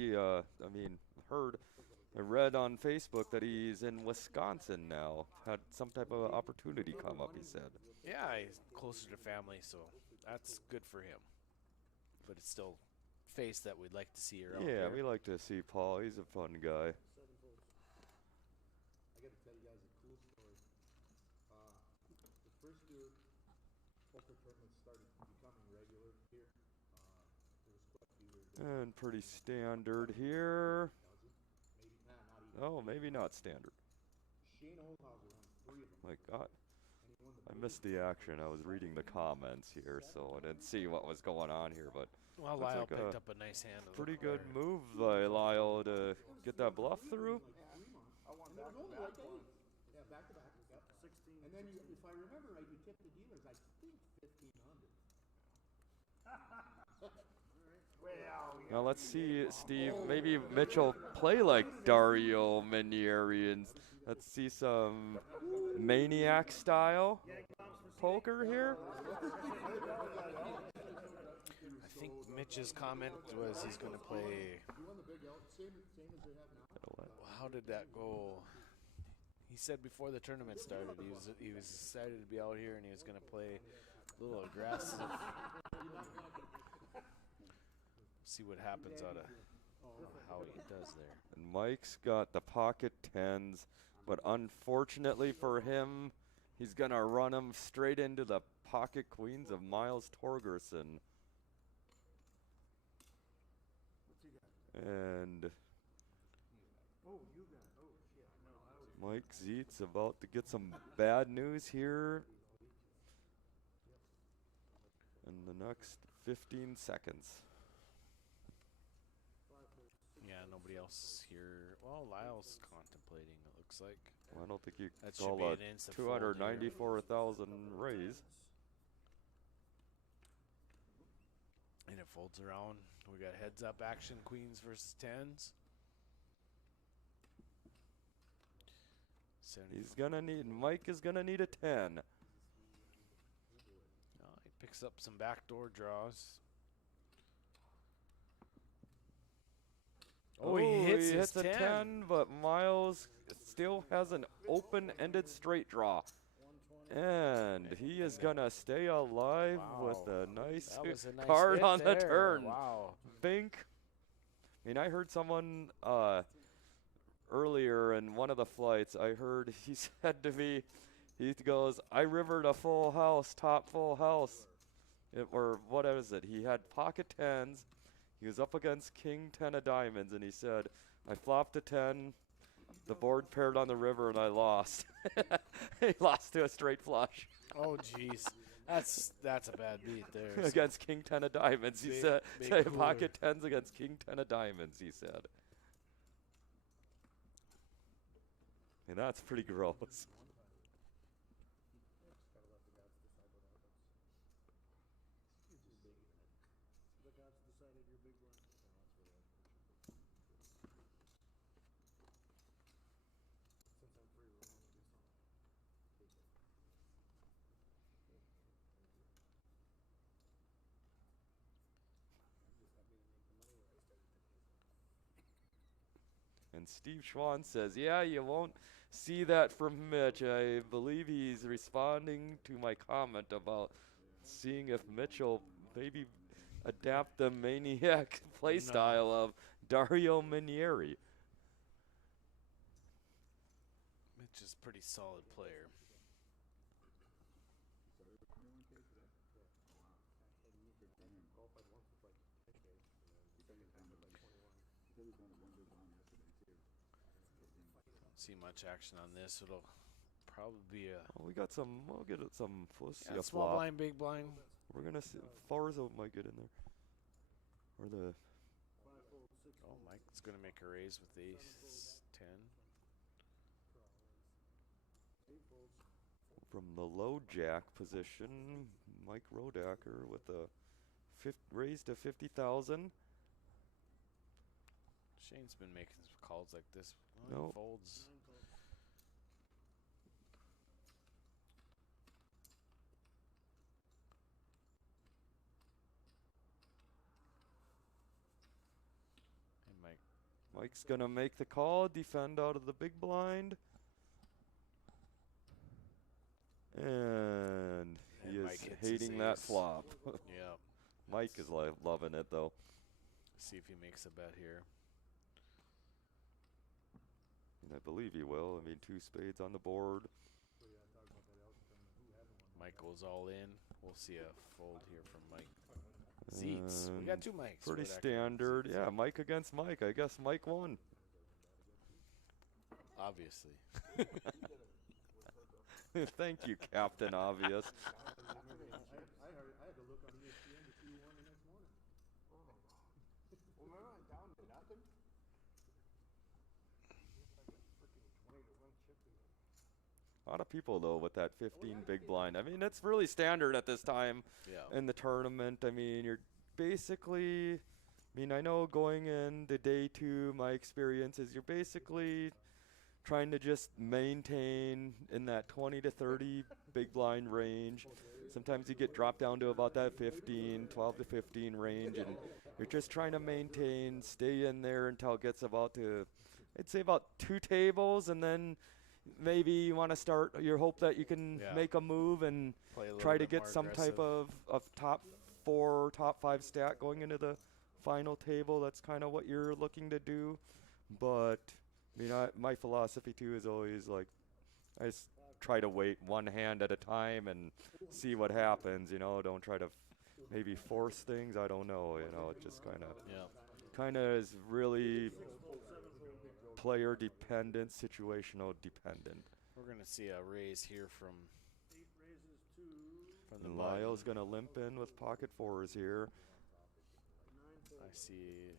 I read on Facebook that he's in Wisconsin now. Had some type of opportunity come up, he said. Yeah, he's closer to family, so that's good for him. But it's still face that we'd like to see around Yeah, here. we like to see Paul. He's a fun guy. I got to tell you guys a cool story. The first year poker tournaments started becoming regular here, there was quite a few years there. And pretty standard here. Maybe, not even. Oh, maybe not standard. Shane Oldhauser won 3 of them. My God. And he won the I missed the action. I was reading the comments here, so I didn't see what was going on here. But Well, looks Lyle like picked a up a nice hand. to pretty look good there. move by Lyle to get that bluff through. I won And it was only back like to 8. back. Yeah, back to back. Yep. 16. And then, you, if I remember right, you tipped the dealers, I think 1,500. Now let's see, Steve. Maybe Mitchell play like Dario Mignari and let's see some maniac style poker here. I think Mitch's comment was he's going to play. You won the big L, same as they have now. How did that go? He said before the tournament started, he was excited to be out here and he was going to play a little aggressive. See what happens out of how he does there. And Mike's got the pocket tens, but unfortunately for him, he's gonna run him straight into the pocket queens of Miles Torgerson. And Mike Zeitz about to get some bad news here in the next 15 seconds. Yeah, nobody else here. Well, Lyle's contemplating, it looks like. Well, I don't think you That should call be a an instant fold here. 294,000 raise. And it folds around. We got heads up action, queens versus tens. He's gonna need, Mike is gonna need a 10. He picks up some backdoor draws. Oh, he hits his a 10, but Miles still has an open-ended straight draw. And he is gonna stay alive with a nice, That was a nice card hit on the there. turn. Wow. Bink. I mean, I heard someone earlier in one of the flights, I heard he said to me, he goes, I rivered a full house, top full house. Or what is it? He had pocket tens. He was up against king 10 of diamonds, and he said, I flopped a 10, The board paired on the river and I lost. He lost to a straight flush. Oh, jeez. That's a bad beat there. Against King 10 of diamonds, he said. Say pocket 10s against King 10 of diamonds, he said. And that's pretty gross. And Steve Schwann says, yeah, you won't see that from Mitch. I believe he's responding to my comment about seeing if Mitch will maybe adapt the maniac playstyle of Dario Minieri. Mitch is a pretty solid player. See much action on this. It'll probably be a. Oh, we got some. We'll get some. We'll see a small flop. blind, big blind. We're gonna see. Farzo might get in there. Or the. Oh, Mike's gonna make a raise with the 10. From the low jack position, Mike Rodacker with a raise to 50,000. Shane's been making some calls like this. No. Folds. Hey, Mike. Mike's gonna make the call, defend out of the big blind. And he is hating that flop. Yeah. Mike is loving it though. See if he makes a bet here. And I believe he will. I mean, 2 spades on the board. Mike goes all in. We'll see a fold here from Mike. Zeets. We got 2 Mikes. Pretty standard. Yeah, Mike against Mike. I guess Mike won. Obviously. Thank you, Captain Obvious. I had to look on ESPN to see who won the next morning. Well, remember I'm down to nothing? A lot of people, though, with that 15 big blind. I mean, it's really standard at this time in the tournament. I mean, you're basically, I mean, I know going into day 2, my experience is you're basically trying to just maintain in that 20 to 30 big blind range. Sometimes you get dropped down to about that 15, 12 to 15 range, and you're just trying to maintain, stay in there until it gets about to, I'd say about 2 tables, and then maybe you want to start, you hope that you can make a move and try to get some type of top 4, top 5 stack going into the final table. That's kind of what you're looking to do. But, I mean, my philosophy, too, is always like, I just try to wait one hand at a time and see what happens, you know. Don't try to maybe force things. I don't know, you know. It just kind of is really player dependent, situational dependent. We're going to see a raise here from And Lyle's going to limp in with pocket 4s here. I see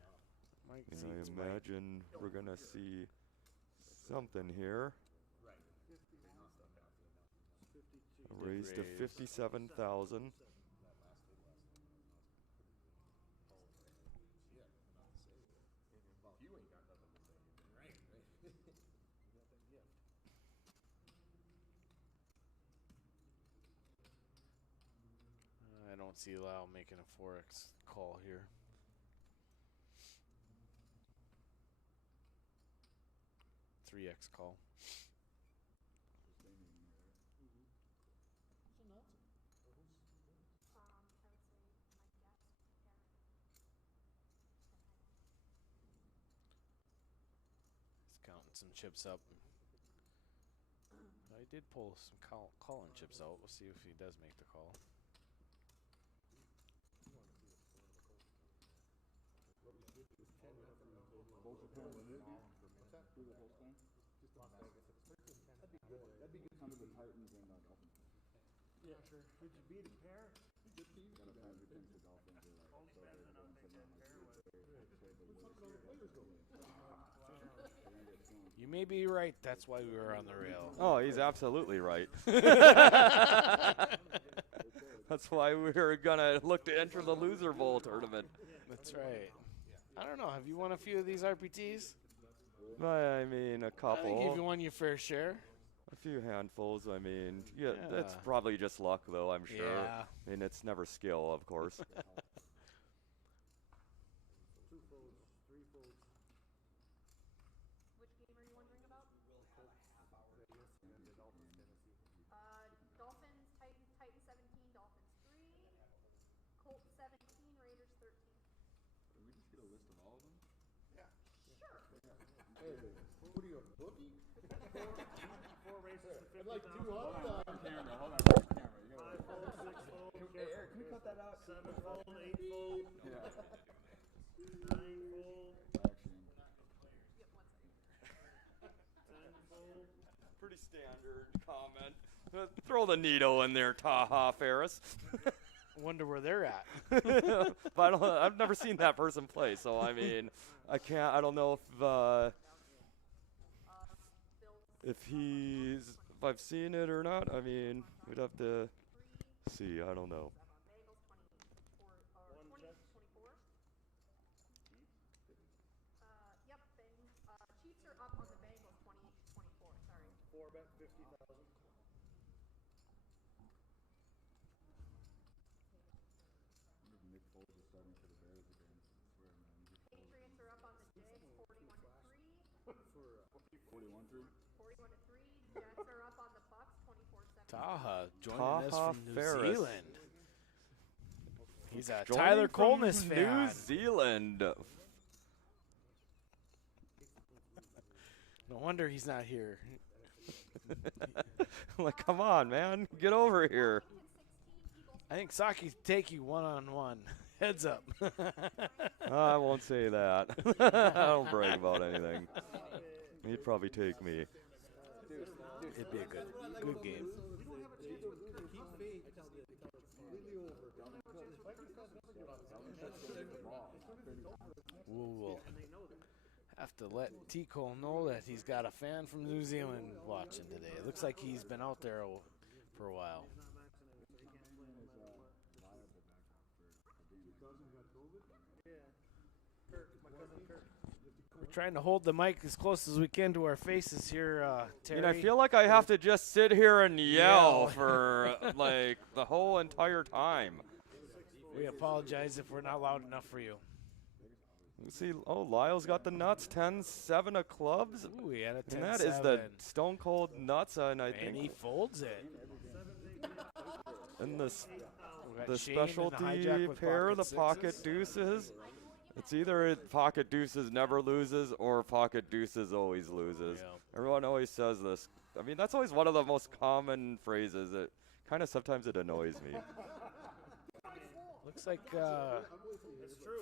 Mike. And I imagine we're going to see something here. A raise to 57,000. I don't see Lyle making a 4x call here. $3x call. He's counting some chips up. I did pull some calling chips out. We'll see if he does make the call. That'd be good. Under the Titans and Dolphins. Yeah, sure. Did you beat a pair? Good team. Sometimes we think the Dolphins are like so big, but then sometimes You may be right. That's why we were on the rail. Oh, he's absolutely right. That's why we were gonna look to enter the loser bowl tournament. That's right. I don't know. Have you won a few of these RPTs? I mean, a I couple. think you've won your fair share. A few handfuls. I mean, yeah, that's Yeah. probably just luck, though. I'm sure. Yeah. I mean, it's never skill, of course. Which game are you wondering about? Dolphins, Titans 17, Dolphins 3, Colts 17, Raiders 13. Can we just get a list of all of them? Sure. Hey, what are you, a bookie? 4 races to 50,000. I'd like 200 on Camera, hold on, camera. You gotta 5-fold, 6-fold, Hey, Eric, can we cut that out? 7-fold, 8-fold, Yeah. 9-fold, Action. 10-fold. Pretty standard comment. Throw the Nito in there, Taha Ferris. Wonder where they're at. But I've never seen that person play, so I mean, I don't know if I've seen it or not. I mean, we'd have to see. I don't know. Bengals 24. Yep, Chiefs are up on the Bengals 20-24. Sorry. 4-bet 50,000. Nick Foles is starting for the Bears again. I swear, man. Patriots are up on the Jags 41-3. 41-3. 41-3. Jets are up on the Bucks 24-17. Taha joining us Taha from New Ferris. Zealand. He's a Joining Tyler from Colness fan. New Zealand. No wonder he's not here. Like, come on, man, get over here. I think Saki's take you one-on-one. Heads up. I won't say that. I don't brag about anything. He'd probably take me. It'd be a good game. We'll have to let T. Cole know that he's got a fan from New Zealand watching today. It looks like he's been out there for a while. We're trying to hold the mic as close as we can to our faces here, Terry. I feel like I have to just sit here and yell for like the whole entire time. We apologize if we're not loud enough for you. You see, Lyle's got the nuts, 10-7 of clubs. Ooh, he had a 10-7. And that is the Stone Cold nuts, and I And think he folds it. in the We got the Shane in the specialty hijack with pair, the sixes. pocket deuces. It's either pocket deuces never loses or pocket deuces always loses. Yeah. Everyone always says this. I mean, that's always one of the most common phrases. It kind of sometimes it annoys me. Looks like a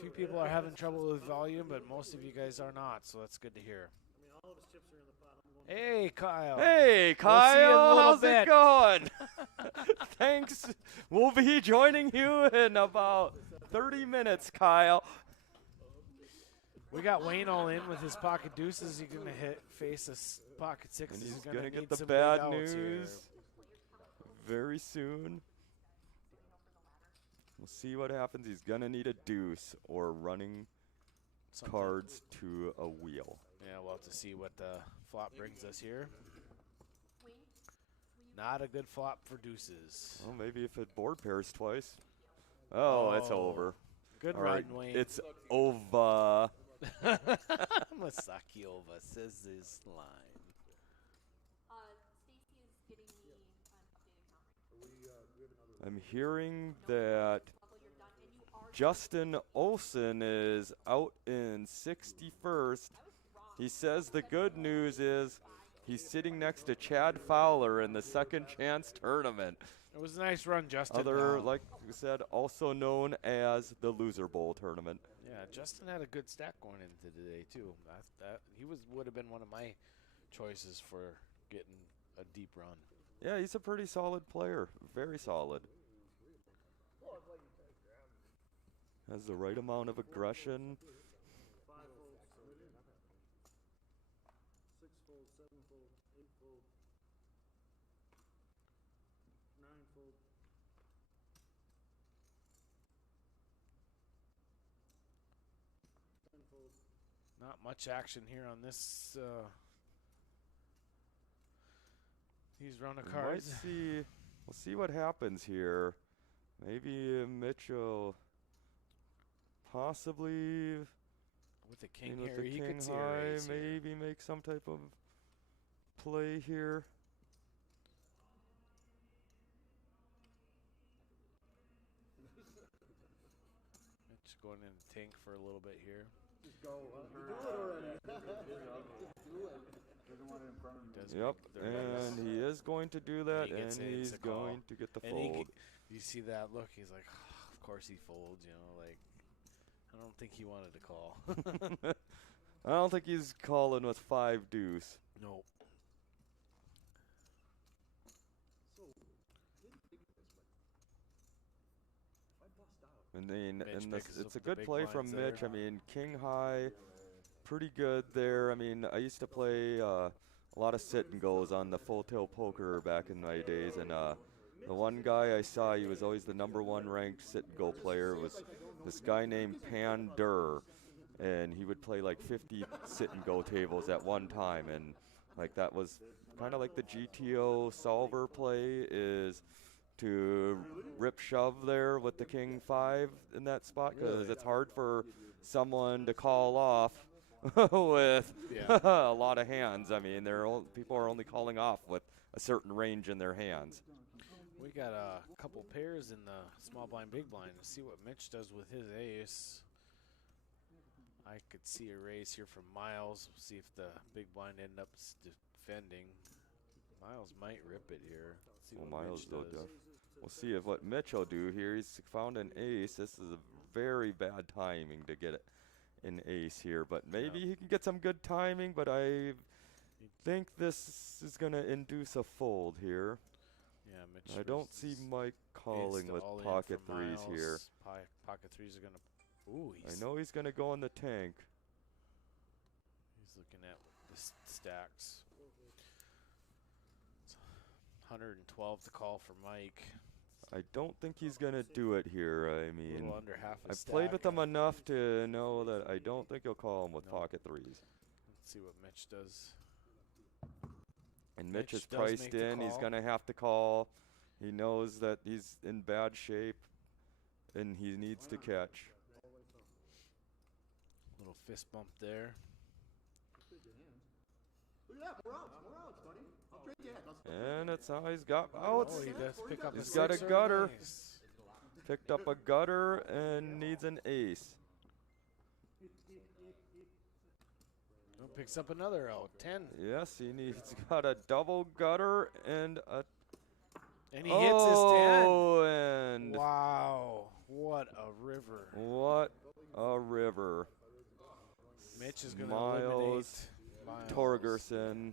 few people are having trouble with volume, but most of you guys are not, so that's good to hear. I mean, all of his chips are in the pot. I'm going Hey, Kyle. Hey, We'll see you in a Kyle, little how's bit. it going? Thanks. We'll be joining you in about 30 minutes, Kyle. We got Wayne all in with his pocket deuces. He's going to face a pocket sixes. And he's gonna going to need get the some bad big outs here. news very soon. We'll see what happens. He's going to need a deuce or running Something. cards to a wheel. Yeah, we'll have to see what the flop brings us here. Not a good flop for deuces. Well, maybe if it board pairs twice. Oh, it's Oh, over. Good All run, right, Wayne. it's over. Masaki Ova says this line. Stacy is getting me an updated count rate. I'm hearing that Level you're done, and you are Justin Olson is out in 61st. He says the good news is he's sitting next to Chad Fowler in the second chance tournament. It was a nice run, Justin. Like we said, also known as the Loser Bowl tournament. Yeah, Justin had a good stack going into today too. He would have been one of my choices for getting a deep run. Yeah, he's a pretty solid player. Very solid. Has the right amount of aggression. 5-fold, 6-fold, 7-fold, 8-fold, 9-fold. Not much action here on this. These run of cards. We'll see what happens here. Maybe Mitchell possibly With the king with here, the he king could see a high, raise here. maybe make some type of play here. Mitch going in the tank for a little bit here. Just go. Do it already. Doesn't want it in front of him. Does Yep, make the raise. and he is going to do that, He and gets it, it's he's a call. going to get the And fold. you see that look? He's like, of course he folds. You know, like I don't think he wanted to call. I don't think he's calling with 5 deuce. No. And then, Mitch and picks it's a up the good big play from blinds Mitch. there. I mean, king high, pretty good there. I mean, I used to play a lot of sit and goes on the full tilt poker back in my days, and the one guy I saw, he was always the #1 ranked sit and go player, was this guy named Pan Durr, and he would play like 50 sit and go tables at one time, and like that was kind of like the GTO solver play is to rip shove there with the king 5 in that spot, because it's hard for someone to call off with a lot of hands. I mean, people are only calling off with a certain range in their hands. We got a couple pairs in the small blind, big blind. Let's see what Mitch does with his ace. I could see a raise here from Miles. We'll see if the big blind end up defending. Miles might rip it here. Let's see Well, what Miles Mitch does. We'll see if what Mitch will do here. He's found an ace. This is a very bad timing to get an ace here, but maybe he can get some good timing, but I think this is going to induce a fold here. Yeah, Mitch. I don't see Mike calling with pocket threes here. Pocket threes are going to. Ooh, I know he's going to go in the tank. He's looking at the stacks. It's 112 to call for Mike. I don't think he's going to do it here. I A mean, little under half a I've stack. played with him enough to know that I don't think he'll call him with pocket threes. Let's see what Mitch does. And Mitch is does priced make the in. He's call. going to have to call. He knows that he's in bad shape, and he needs to catch. Little fist bump there. Look at that, more outs, buddy. I'll trade you ahead. And that's how he's got outs. Oh, he does pick up He's a got a sixer. gutter. Nice. Picked up a gutter and needs an ace. Oh, picks up another out. 10. Yes, he's got a double gutter and a. And he hits his 10. Oh, and Wow. What a river. what a river. Mitch is going to eliminate Miles Miles. Torgerson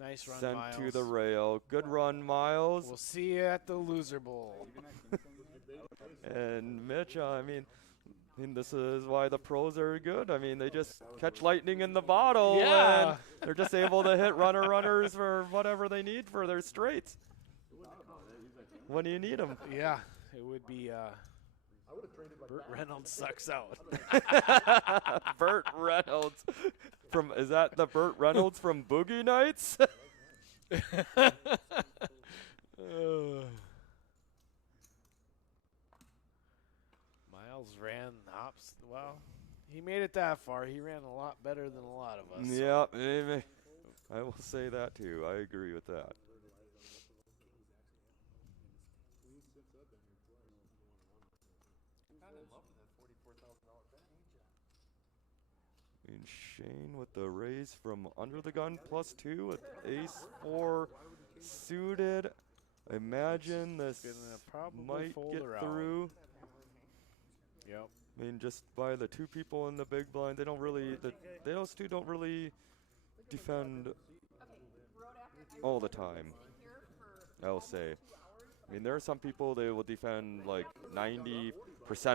Nice run, sent Miles. to the rail. Good run, Miles. We'll see you at the loser bowl. And Mitch, I mean, this is why the pros are good. I mean, they just catch lightning in the bottle. Yeah. And they're just able to hit runners for whatever they need for their straights. When do you need them? Yeah, it would be Burt Reynolds sucks out. Burt Reynolds. Is that the Burt Reynolds from Boogie Nights? Miles ran well, he made it that far. He ran a lot better than a lot of us. Yeah, maybe. I will say that too. I agree with that. And Shane with the raise from under the gun +2 with ace-4 suited. Imagine this Gonna probably might fold get her out. through. Yep. I mean, just by the 2 people in the big blind, they don't really. Those 2 don't really defend Okay, road actor, I all the remember time, sitting here for I'll almost say. 2 hours. I mean, there are some people they will defend like 90%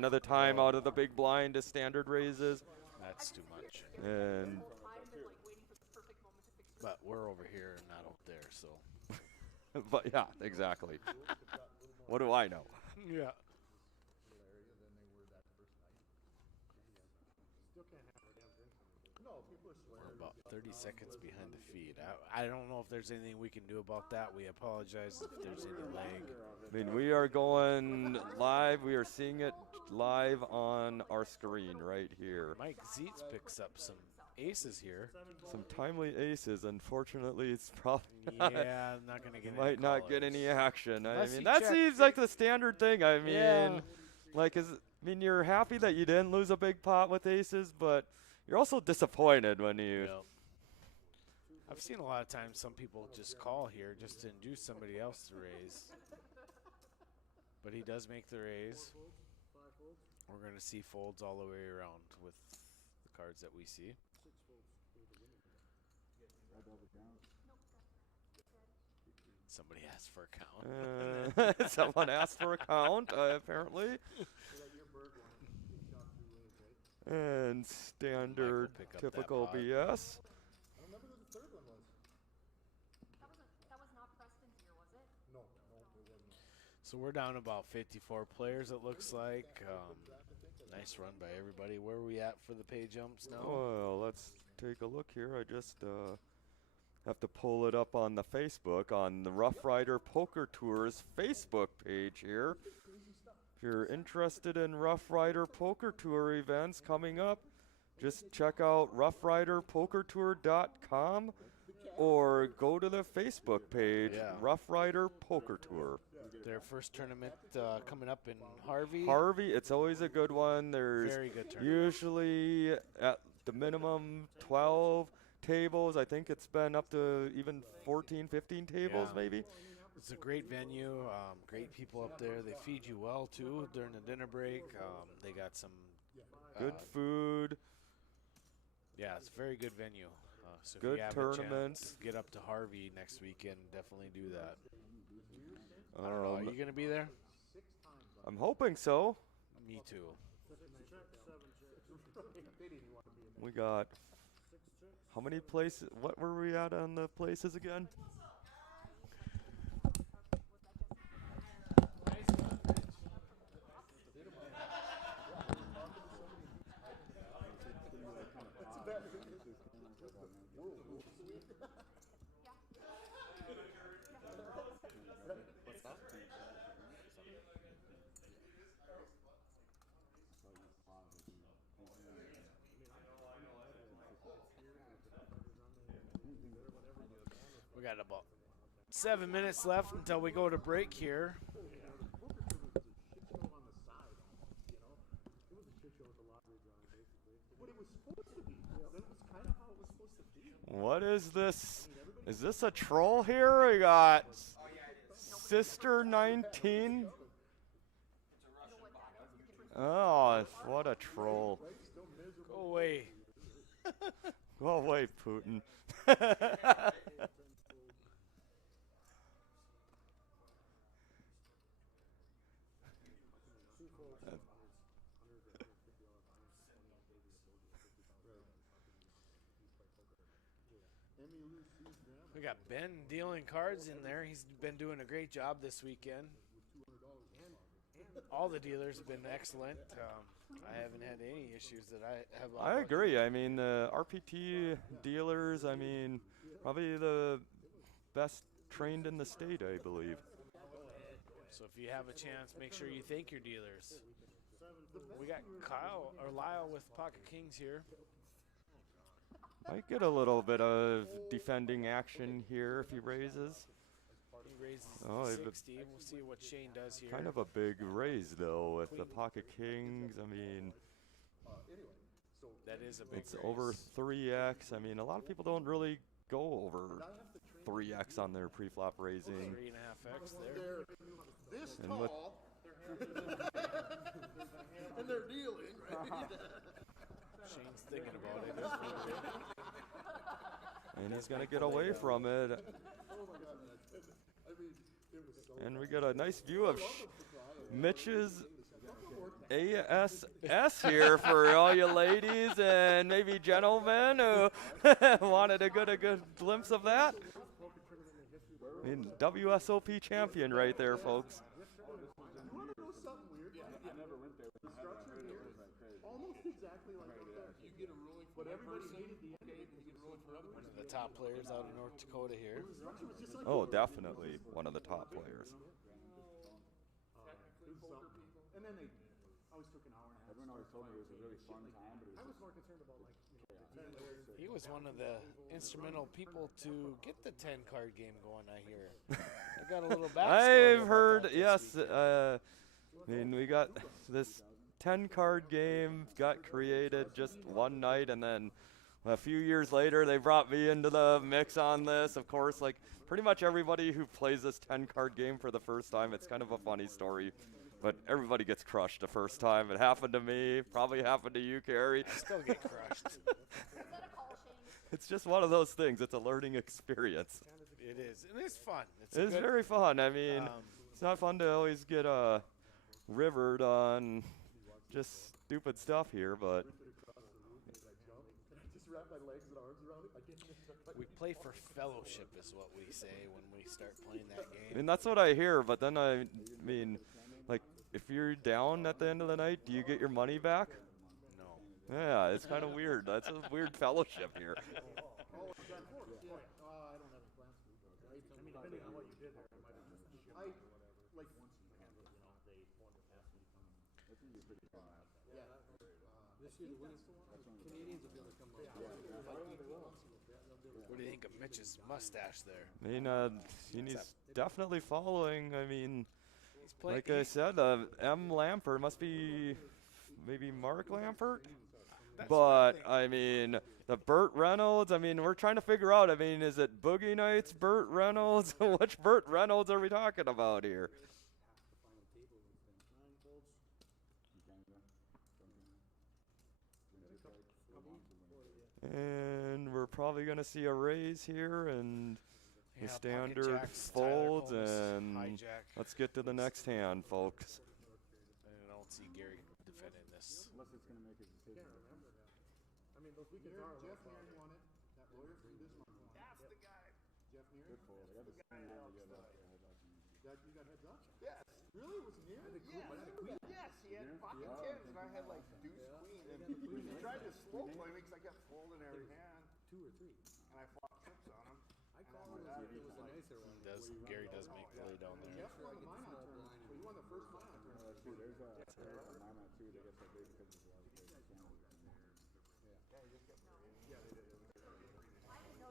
of the time out of the big blind to standard raises, That's too much. and Whole time been like waiting for the perfect moment to fix But we're over here and not out there, so. but yeah, exactly. What do I know? Yeah. We're about 30 seconds behind the feed. I don't know if there's anything we can do about that. We apologize if there's any lag. I mean, we are going live. We are seeing it live on our screen right here. Mike Zeitz picks up some aces here. Some timely aces. Unfortunately, it's probably Yeah, I'm not going to get any might not get callers. any action. I Unless mean, he that checked. seems like the standard thing. I mean, Yeah. like, I mean, you're happy that you didn't lose a big pot with aces, but you're also disappointed when you. Yep. I've seen a lot of times some people just call here just to induce somebody else to raise. But he does make the raise. We're going to see folds all the way around with the cards that we see. Somebody asked for a count. Someone asked for a count, apparently. And standard, pick up that typical pot. BS. That was not Preston's year, was it? So we're down about 54 players, it looks like. Nice run by everybody. Where are we at for the pay jumps now? Well, let's take a look here. I just have to pull it up on the Facebook, on the Roughrider Poker Tours Facebook page here. If you're interested in Roughrider Poker Tour events coming up, just check out roughriderpokertour.com or go to the Facebook page, Yeah. Roughrider Poker Tour. Their first tournament coming up in Harvey. Harvey, it's always a good one. There's Very good tournament. usually at the minimum 12 tables. I think it's been up to even 14, 15 tables Yeah. maybe. It's a great venue, great people up there. They feed you well too during the dinner break. They got some Good food. Yeah, it's a very good venue. So if Good you have tournaments. a chance, get up to Harvey next weekend. Definitely do that. I don't know. Are you gonna be there? I'm hoping so. Me too. We got how many places? What were we at on the places again? We got about 7 minutes left until we go to break here. What is this? Is this a troll here? We got Sister 19. Oh, what a troll. Go away. Go away, Putin. We got Ben dealing cards in there. He's been doing a great job this weekend. All the dealers have been excellent. I haven't had any issues that I have. I agree. I mean, the RPT dealers, I mean, probably the best trained in the state, I believe. So if you have a chance, make sure you thank your dealers. We got Kyle or Lyle with Pocket Kings here. Might get a little bit of defending action here if he raises. He raises Oh, 60. We'll see what Shane does here. Kind of a big raise, though, with the Pocket Kings. I mean, That is a big it's raise. over 3x. I mean, a lot of people don't really go over 3x on their pre-flop raising. 3.5x there. This And with- tall, and they're dealing, right? Shane's thinking about it. And he's going to get away from it. And we get a nice view of Mitch's ASS here for all you ladies and maybe gentlemen who wanted a good glimpse of that. I mean, WSOP champion right there, folks. You want to know something weird? I never went there. The structure here is almost exactly like up there. You get a ruling from But one everybody person, hated the end of okay, it. you get a ruling from another One person. of the top players out of North Dakota here. The structure was just like Oh, definitely one of the top players. And then they always took an hour and a half. Everyone always told me it was a really fun time, but it I was was more concerned about like, you know, He was one of the instrumental people to get the 10-card game going, I hear. I got a little backstory I've about heard, that this yes. weekend. I mean, we got this 10-card game got created just one night, and then a few years later, they brought me into the mix on this. Of course, like pretty much everybody who plays this 10-card game for the first time, it's kind of a funny story. But everybody gets crushed the first time. It happened to me. Probably happened to you, Carrie. Still get crushed. Is that a call, Shane? It's just one of those things. It's a learning experience. It is. And it's fun. It's good, very fun. I mean, it's not fun to always get rivered on just stupid stuff here, but we play for fellowship is what we say when we start playing that I game. mean, that's what I hear. But then I mean, like, if you're down at the end of the night, do you get your money back? No. Yeah, it's kind of weird. That's a weird fellowship here. I don't have any plans to. Right? I mean, depending on what you did there, it might have been shit. I like once you know, they wanted to ask me to come. That's gonna be pretty fun. Yeah. This year, the winners, Canadians will be able to come up. What do you think of Mitch's mustache there? I mean, he's definitely following. I mean, He's playing. like I said, M. Lampert must be maybe Mark Lampert. But, I mean, the Burt Reynolds, I mean, we're trying to figure out, I mean, is it Boogie Nights, Burt Reynolds? Which Burt Reynolds are we talking about here? And we're probably going to see a raise here and the Pocket standard jacks, Tyler folds, Combs, and hijack. let's get to the next hand, folks. I don't see Gary defending this. Unless it's gonna make a decision. I mean, those weekends are. Jeff Neary won it. That lawyer from this month won it. That's the guy. Jeff Neary. Good for it. I got the same hand to get up. You got heads up? Yes. Really? Was it Neary? Yes, he had pocket tens, and I had like deuce queen. And he tried to slow play me because I kept folding every hand. 2 or 3. And I flopped trips on him. I call it was a nicer one. Gary does make play down there. Jeff won the Minot tournament. Well, he won the first Minot tournament. There's a Minot too that gets so big because of the other places.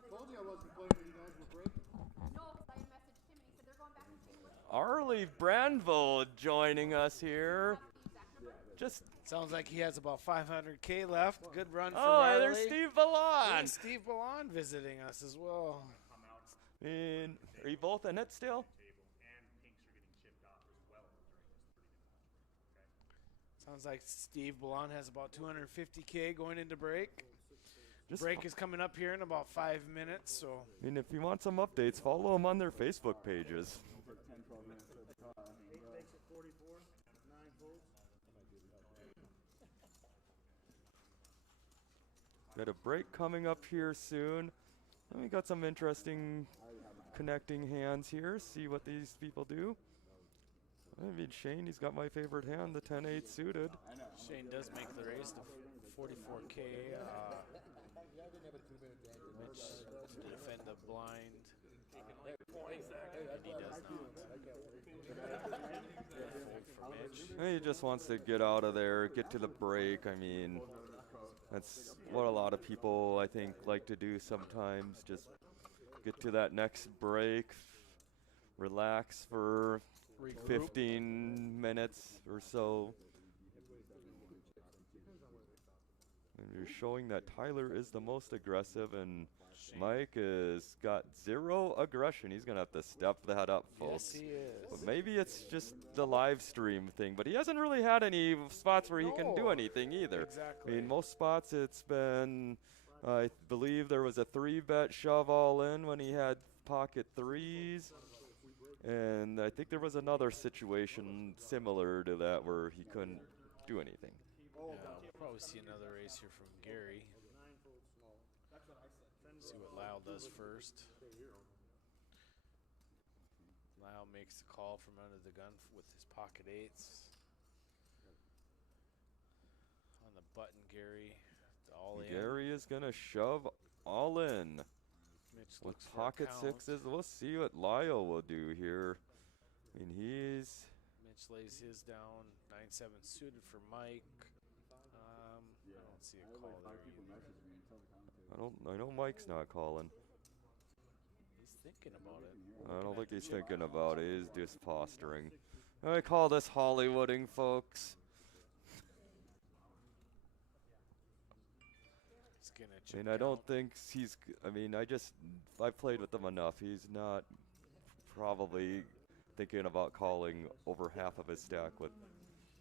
Told you I wasn't playing when you guys were breaking. No, because I messaged him and he said they're going back to St. Louis. Arlie Brandvold joining us here. Have the exact number. Just Sounds like he has about 500K left. Good run for oh, Riley. there's Steve Ballon. And Steve Ballon visiting us as well. And are you both in it still? Sounds like Steve Ballon has about 250K going into break. Just Break is coming up here in about 5 minutes, so I mean, if you want some updates, follow them on their Facebook pages. 10, 12 minutes at the car. Makes it 44. 9 folds. Got a break coming up here soon. And we got some interesting connecting hands here. See what these people do. I mean, Shane, he's got my favorite hand, the 10-8 suited. Shane does make the raise to 44K. Mitch to defend the blind. And he does not. Fold for Mitch. He just wants to get out of there, get to the break. I mean, that's what a lot of people, I think, like to do sometimes. Just get to that next break, relax for Regroup. 15 minutes or so. And you're showing that Tyler is the most aggressive, and Mike has got 0 aggression. He's going to have to step that up, folks. Yes, he is. But maybe it's just the live stream thing, but he hasn't really had any spots where he can do No. anything either. Exactly. I mean, most spots it's been I believe there was a 3-bet shove all in when he had pocket threes. And I think there was another situation similar to that where he couldn't do anything. Yeah, we'll probably see another race here from Gary. See what Lyle does first. Lyle makes the call from under the gun with his pocket eights. On the button, Gary, all in. Gary is going to shove all in. Mitch With looks for a pocket count. sixes, we'll see what Lyle will do here. I mean, Mitch lays his down. 9-7 suited for Mike. I don't see a call there either. I know Mike's not calling. He's thinking about it. I don't think he's thinking about it. He's just posturing. I call this Hollywooding, folks. He's gonna I chip mean, I don't count. think he's. I mean, I've played with him enough. He's not probably thinking about calling over half of his stack with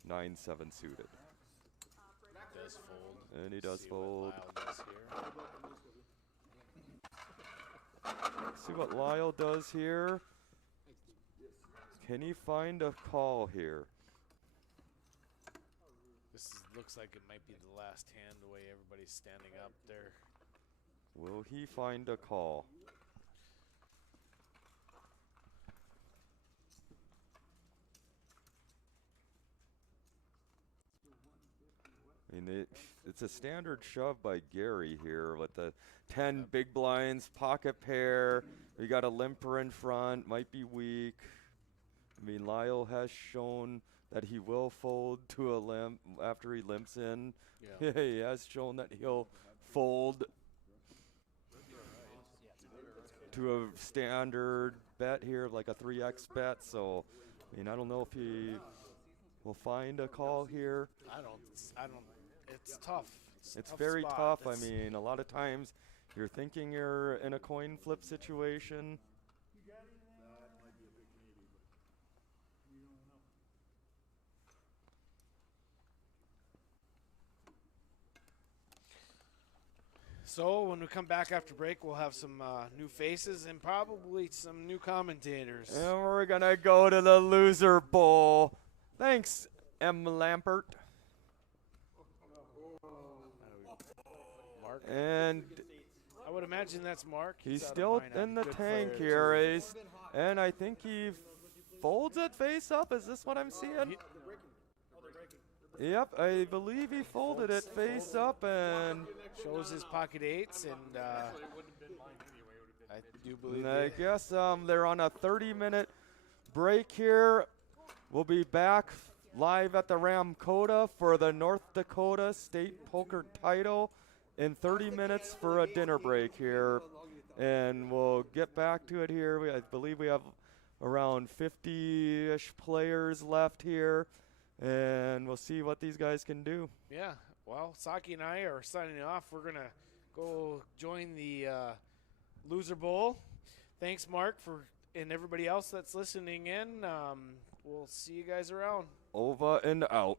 9-7 suited. He does fold. And he does See fold. What Lyle does here. See what Lyle does here. Can he find a call here? Looks like it might be the last hand the way everybody's standing up there. Will he find a call? I mean, it's a standard shove by Gary here with the 10 big blinds, pocket pair. We got a limper in front, might be weak. I mean, Lyle has shown that he will fold to a limp after he limps in. Yeah. He has shown that he'll fold to a standard bet here, like a 3x bet. So, I mean, I don't know if he will find a call here. I don't. It's tough. It's tough very spot. tough. That's- I mean, a lot of times you're thinking you're in a coin flip situation. So when we come back after break, we'll have some new faces and probably some new commentators. And we're going to go to the Loser Bowl. Thanks, M. Lampert. Mark. And I would imagine that's Mark. he's out of still Minot. in the Good tank player, here. too. And I think he folds it face up. Is this what I'm seeing? Yep, I believe he folded it face up and Shows his pocket eights, and I do believe I it. guess they're on a 30-minute break here. We'll be back live at the Dakota for the North Dakota State Poker title in 30 minutes for a dinner break here. And we'll get back to it here. I believe we have around 50-ish players left here. And we'll see what these guys can do. Yeah, well, Saki and I are signing off. We're going to go join the Loser Bowl. Thanks, Mark, and everybody else that's listening in. We'll see you guys around. Over and out.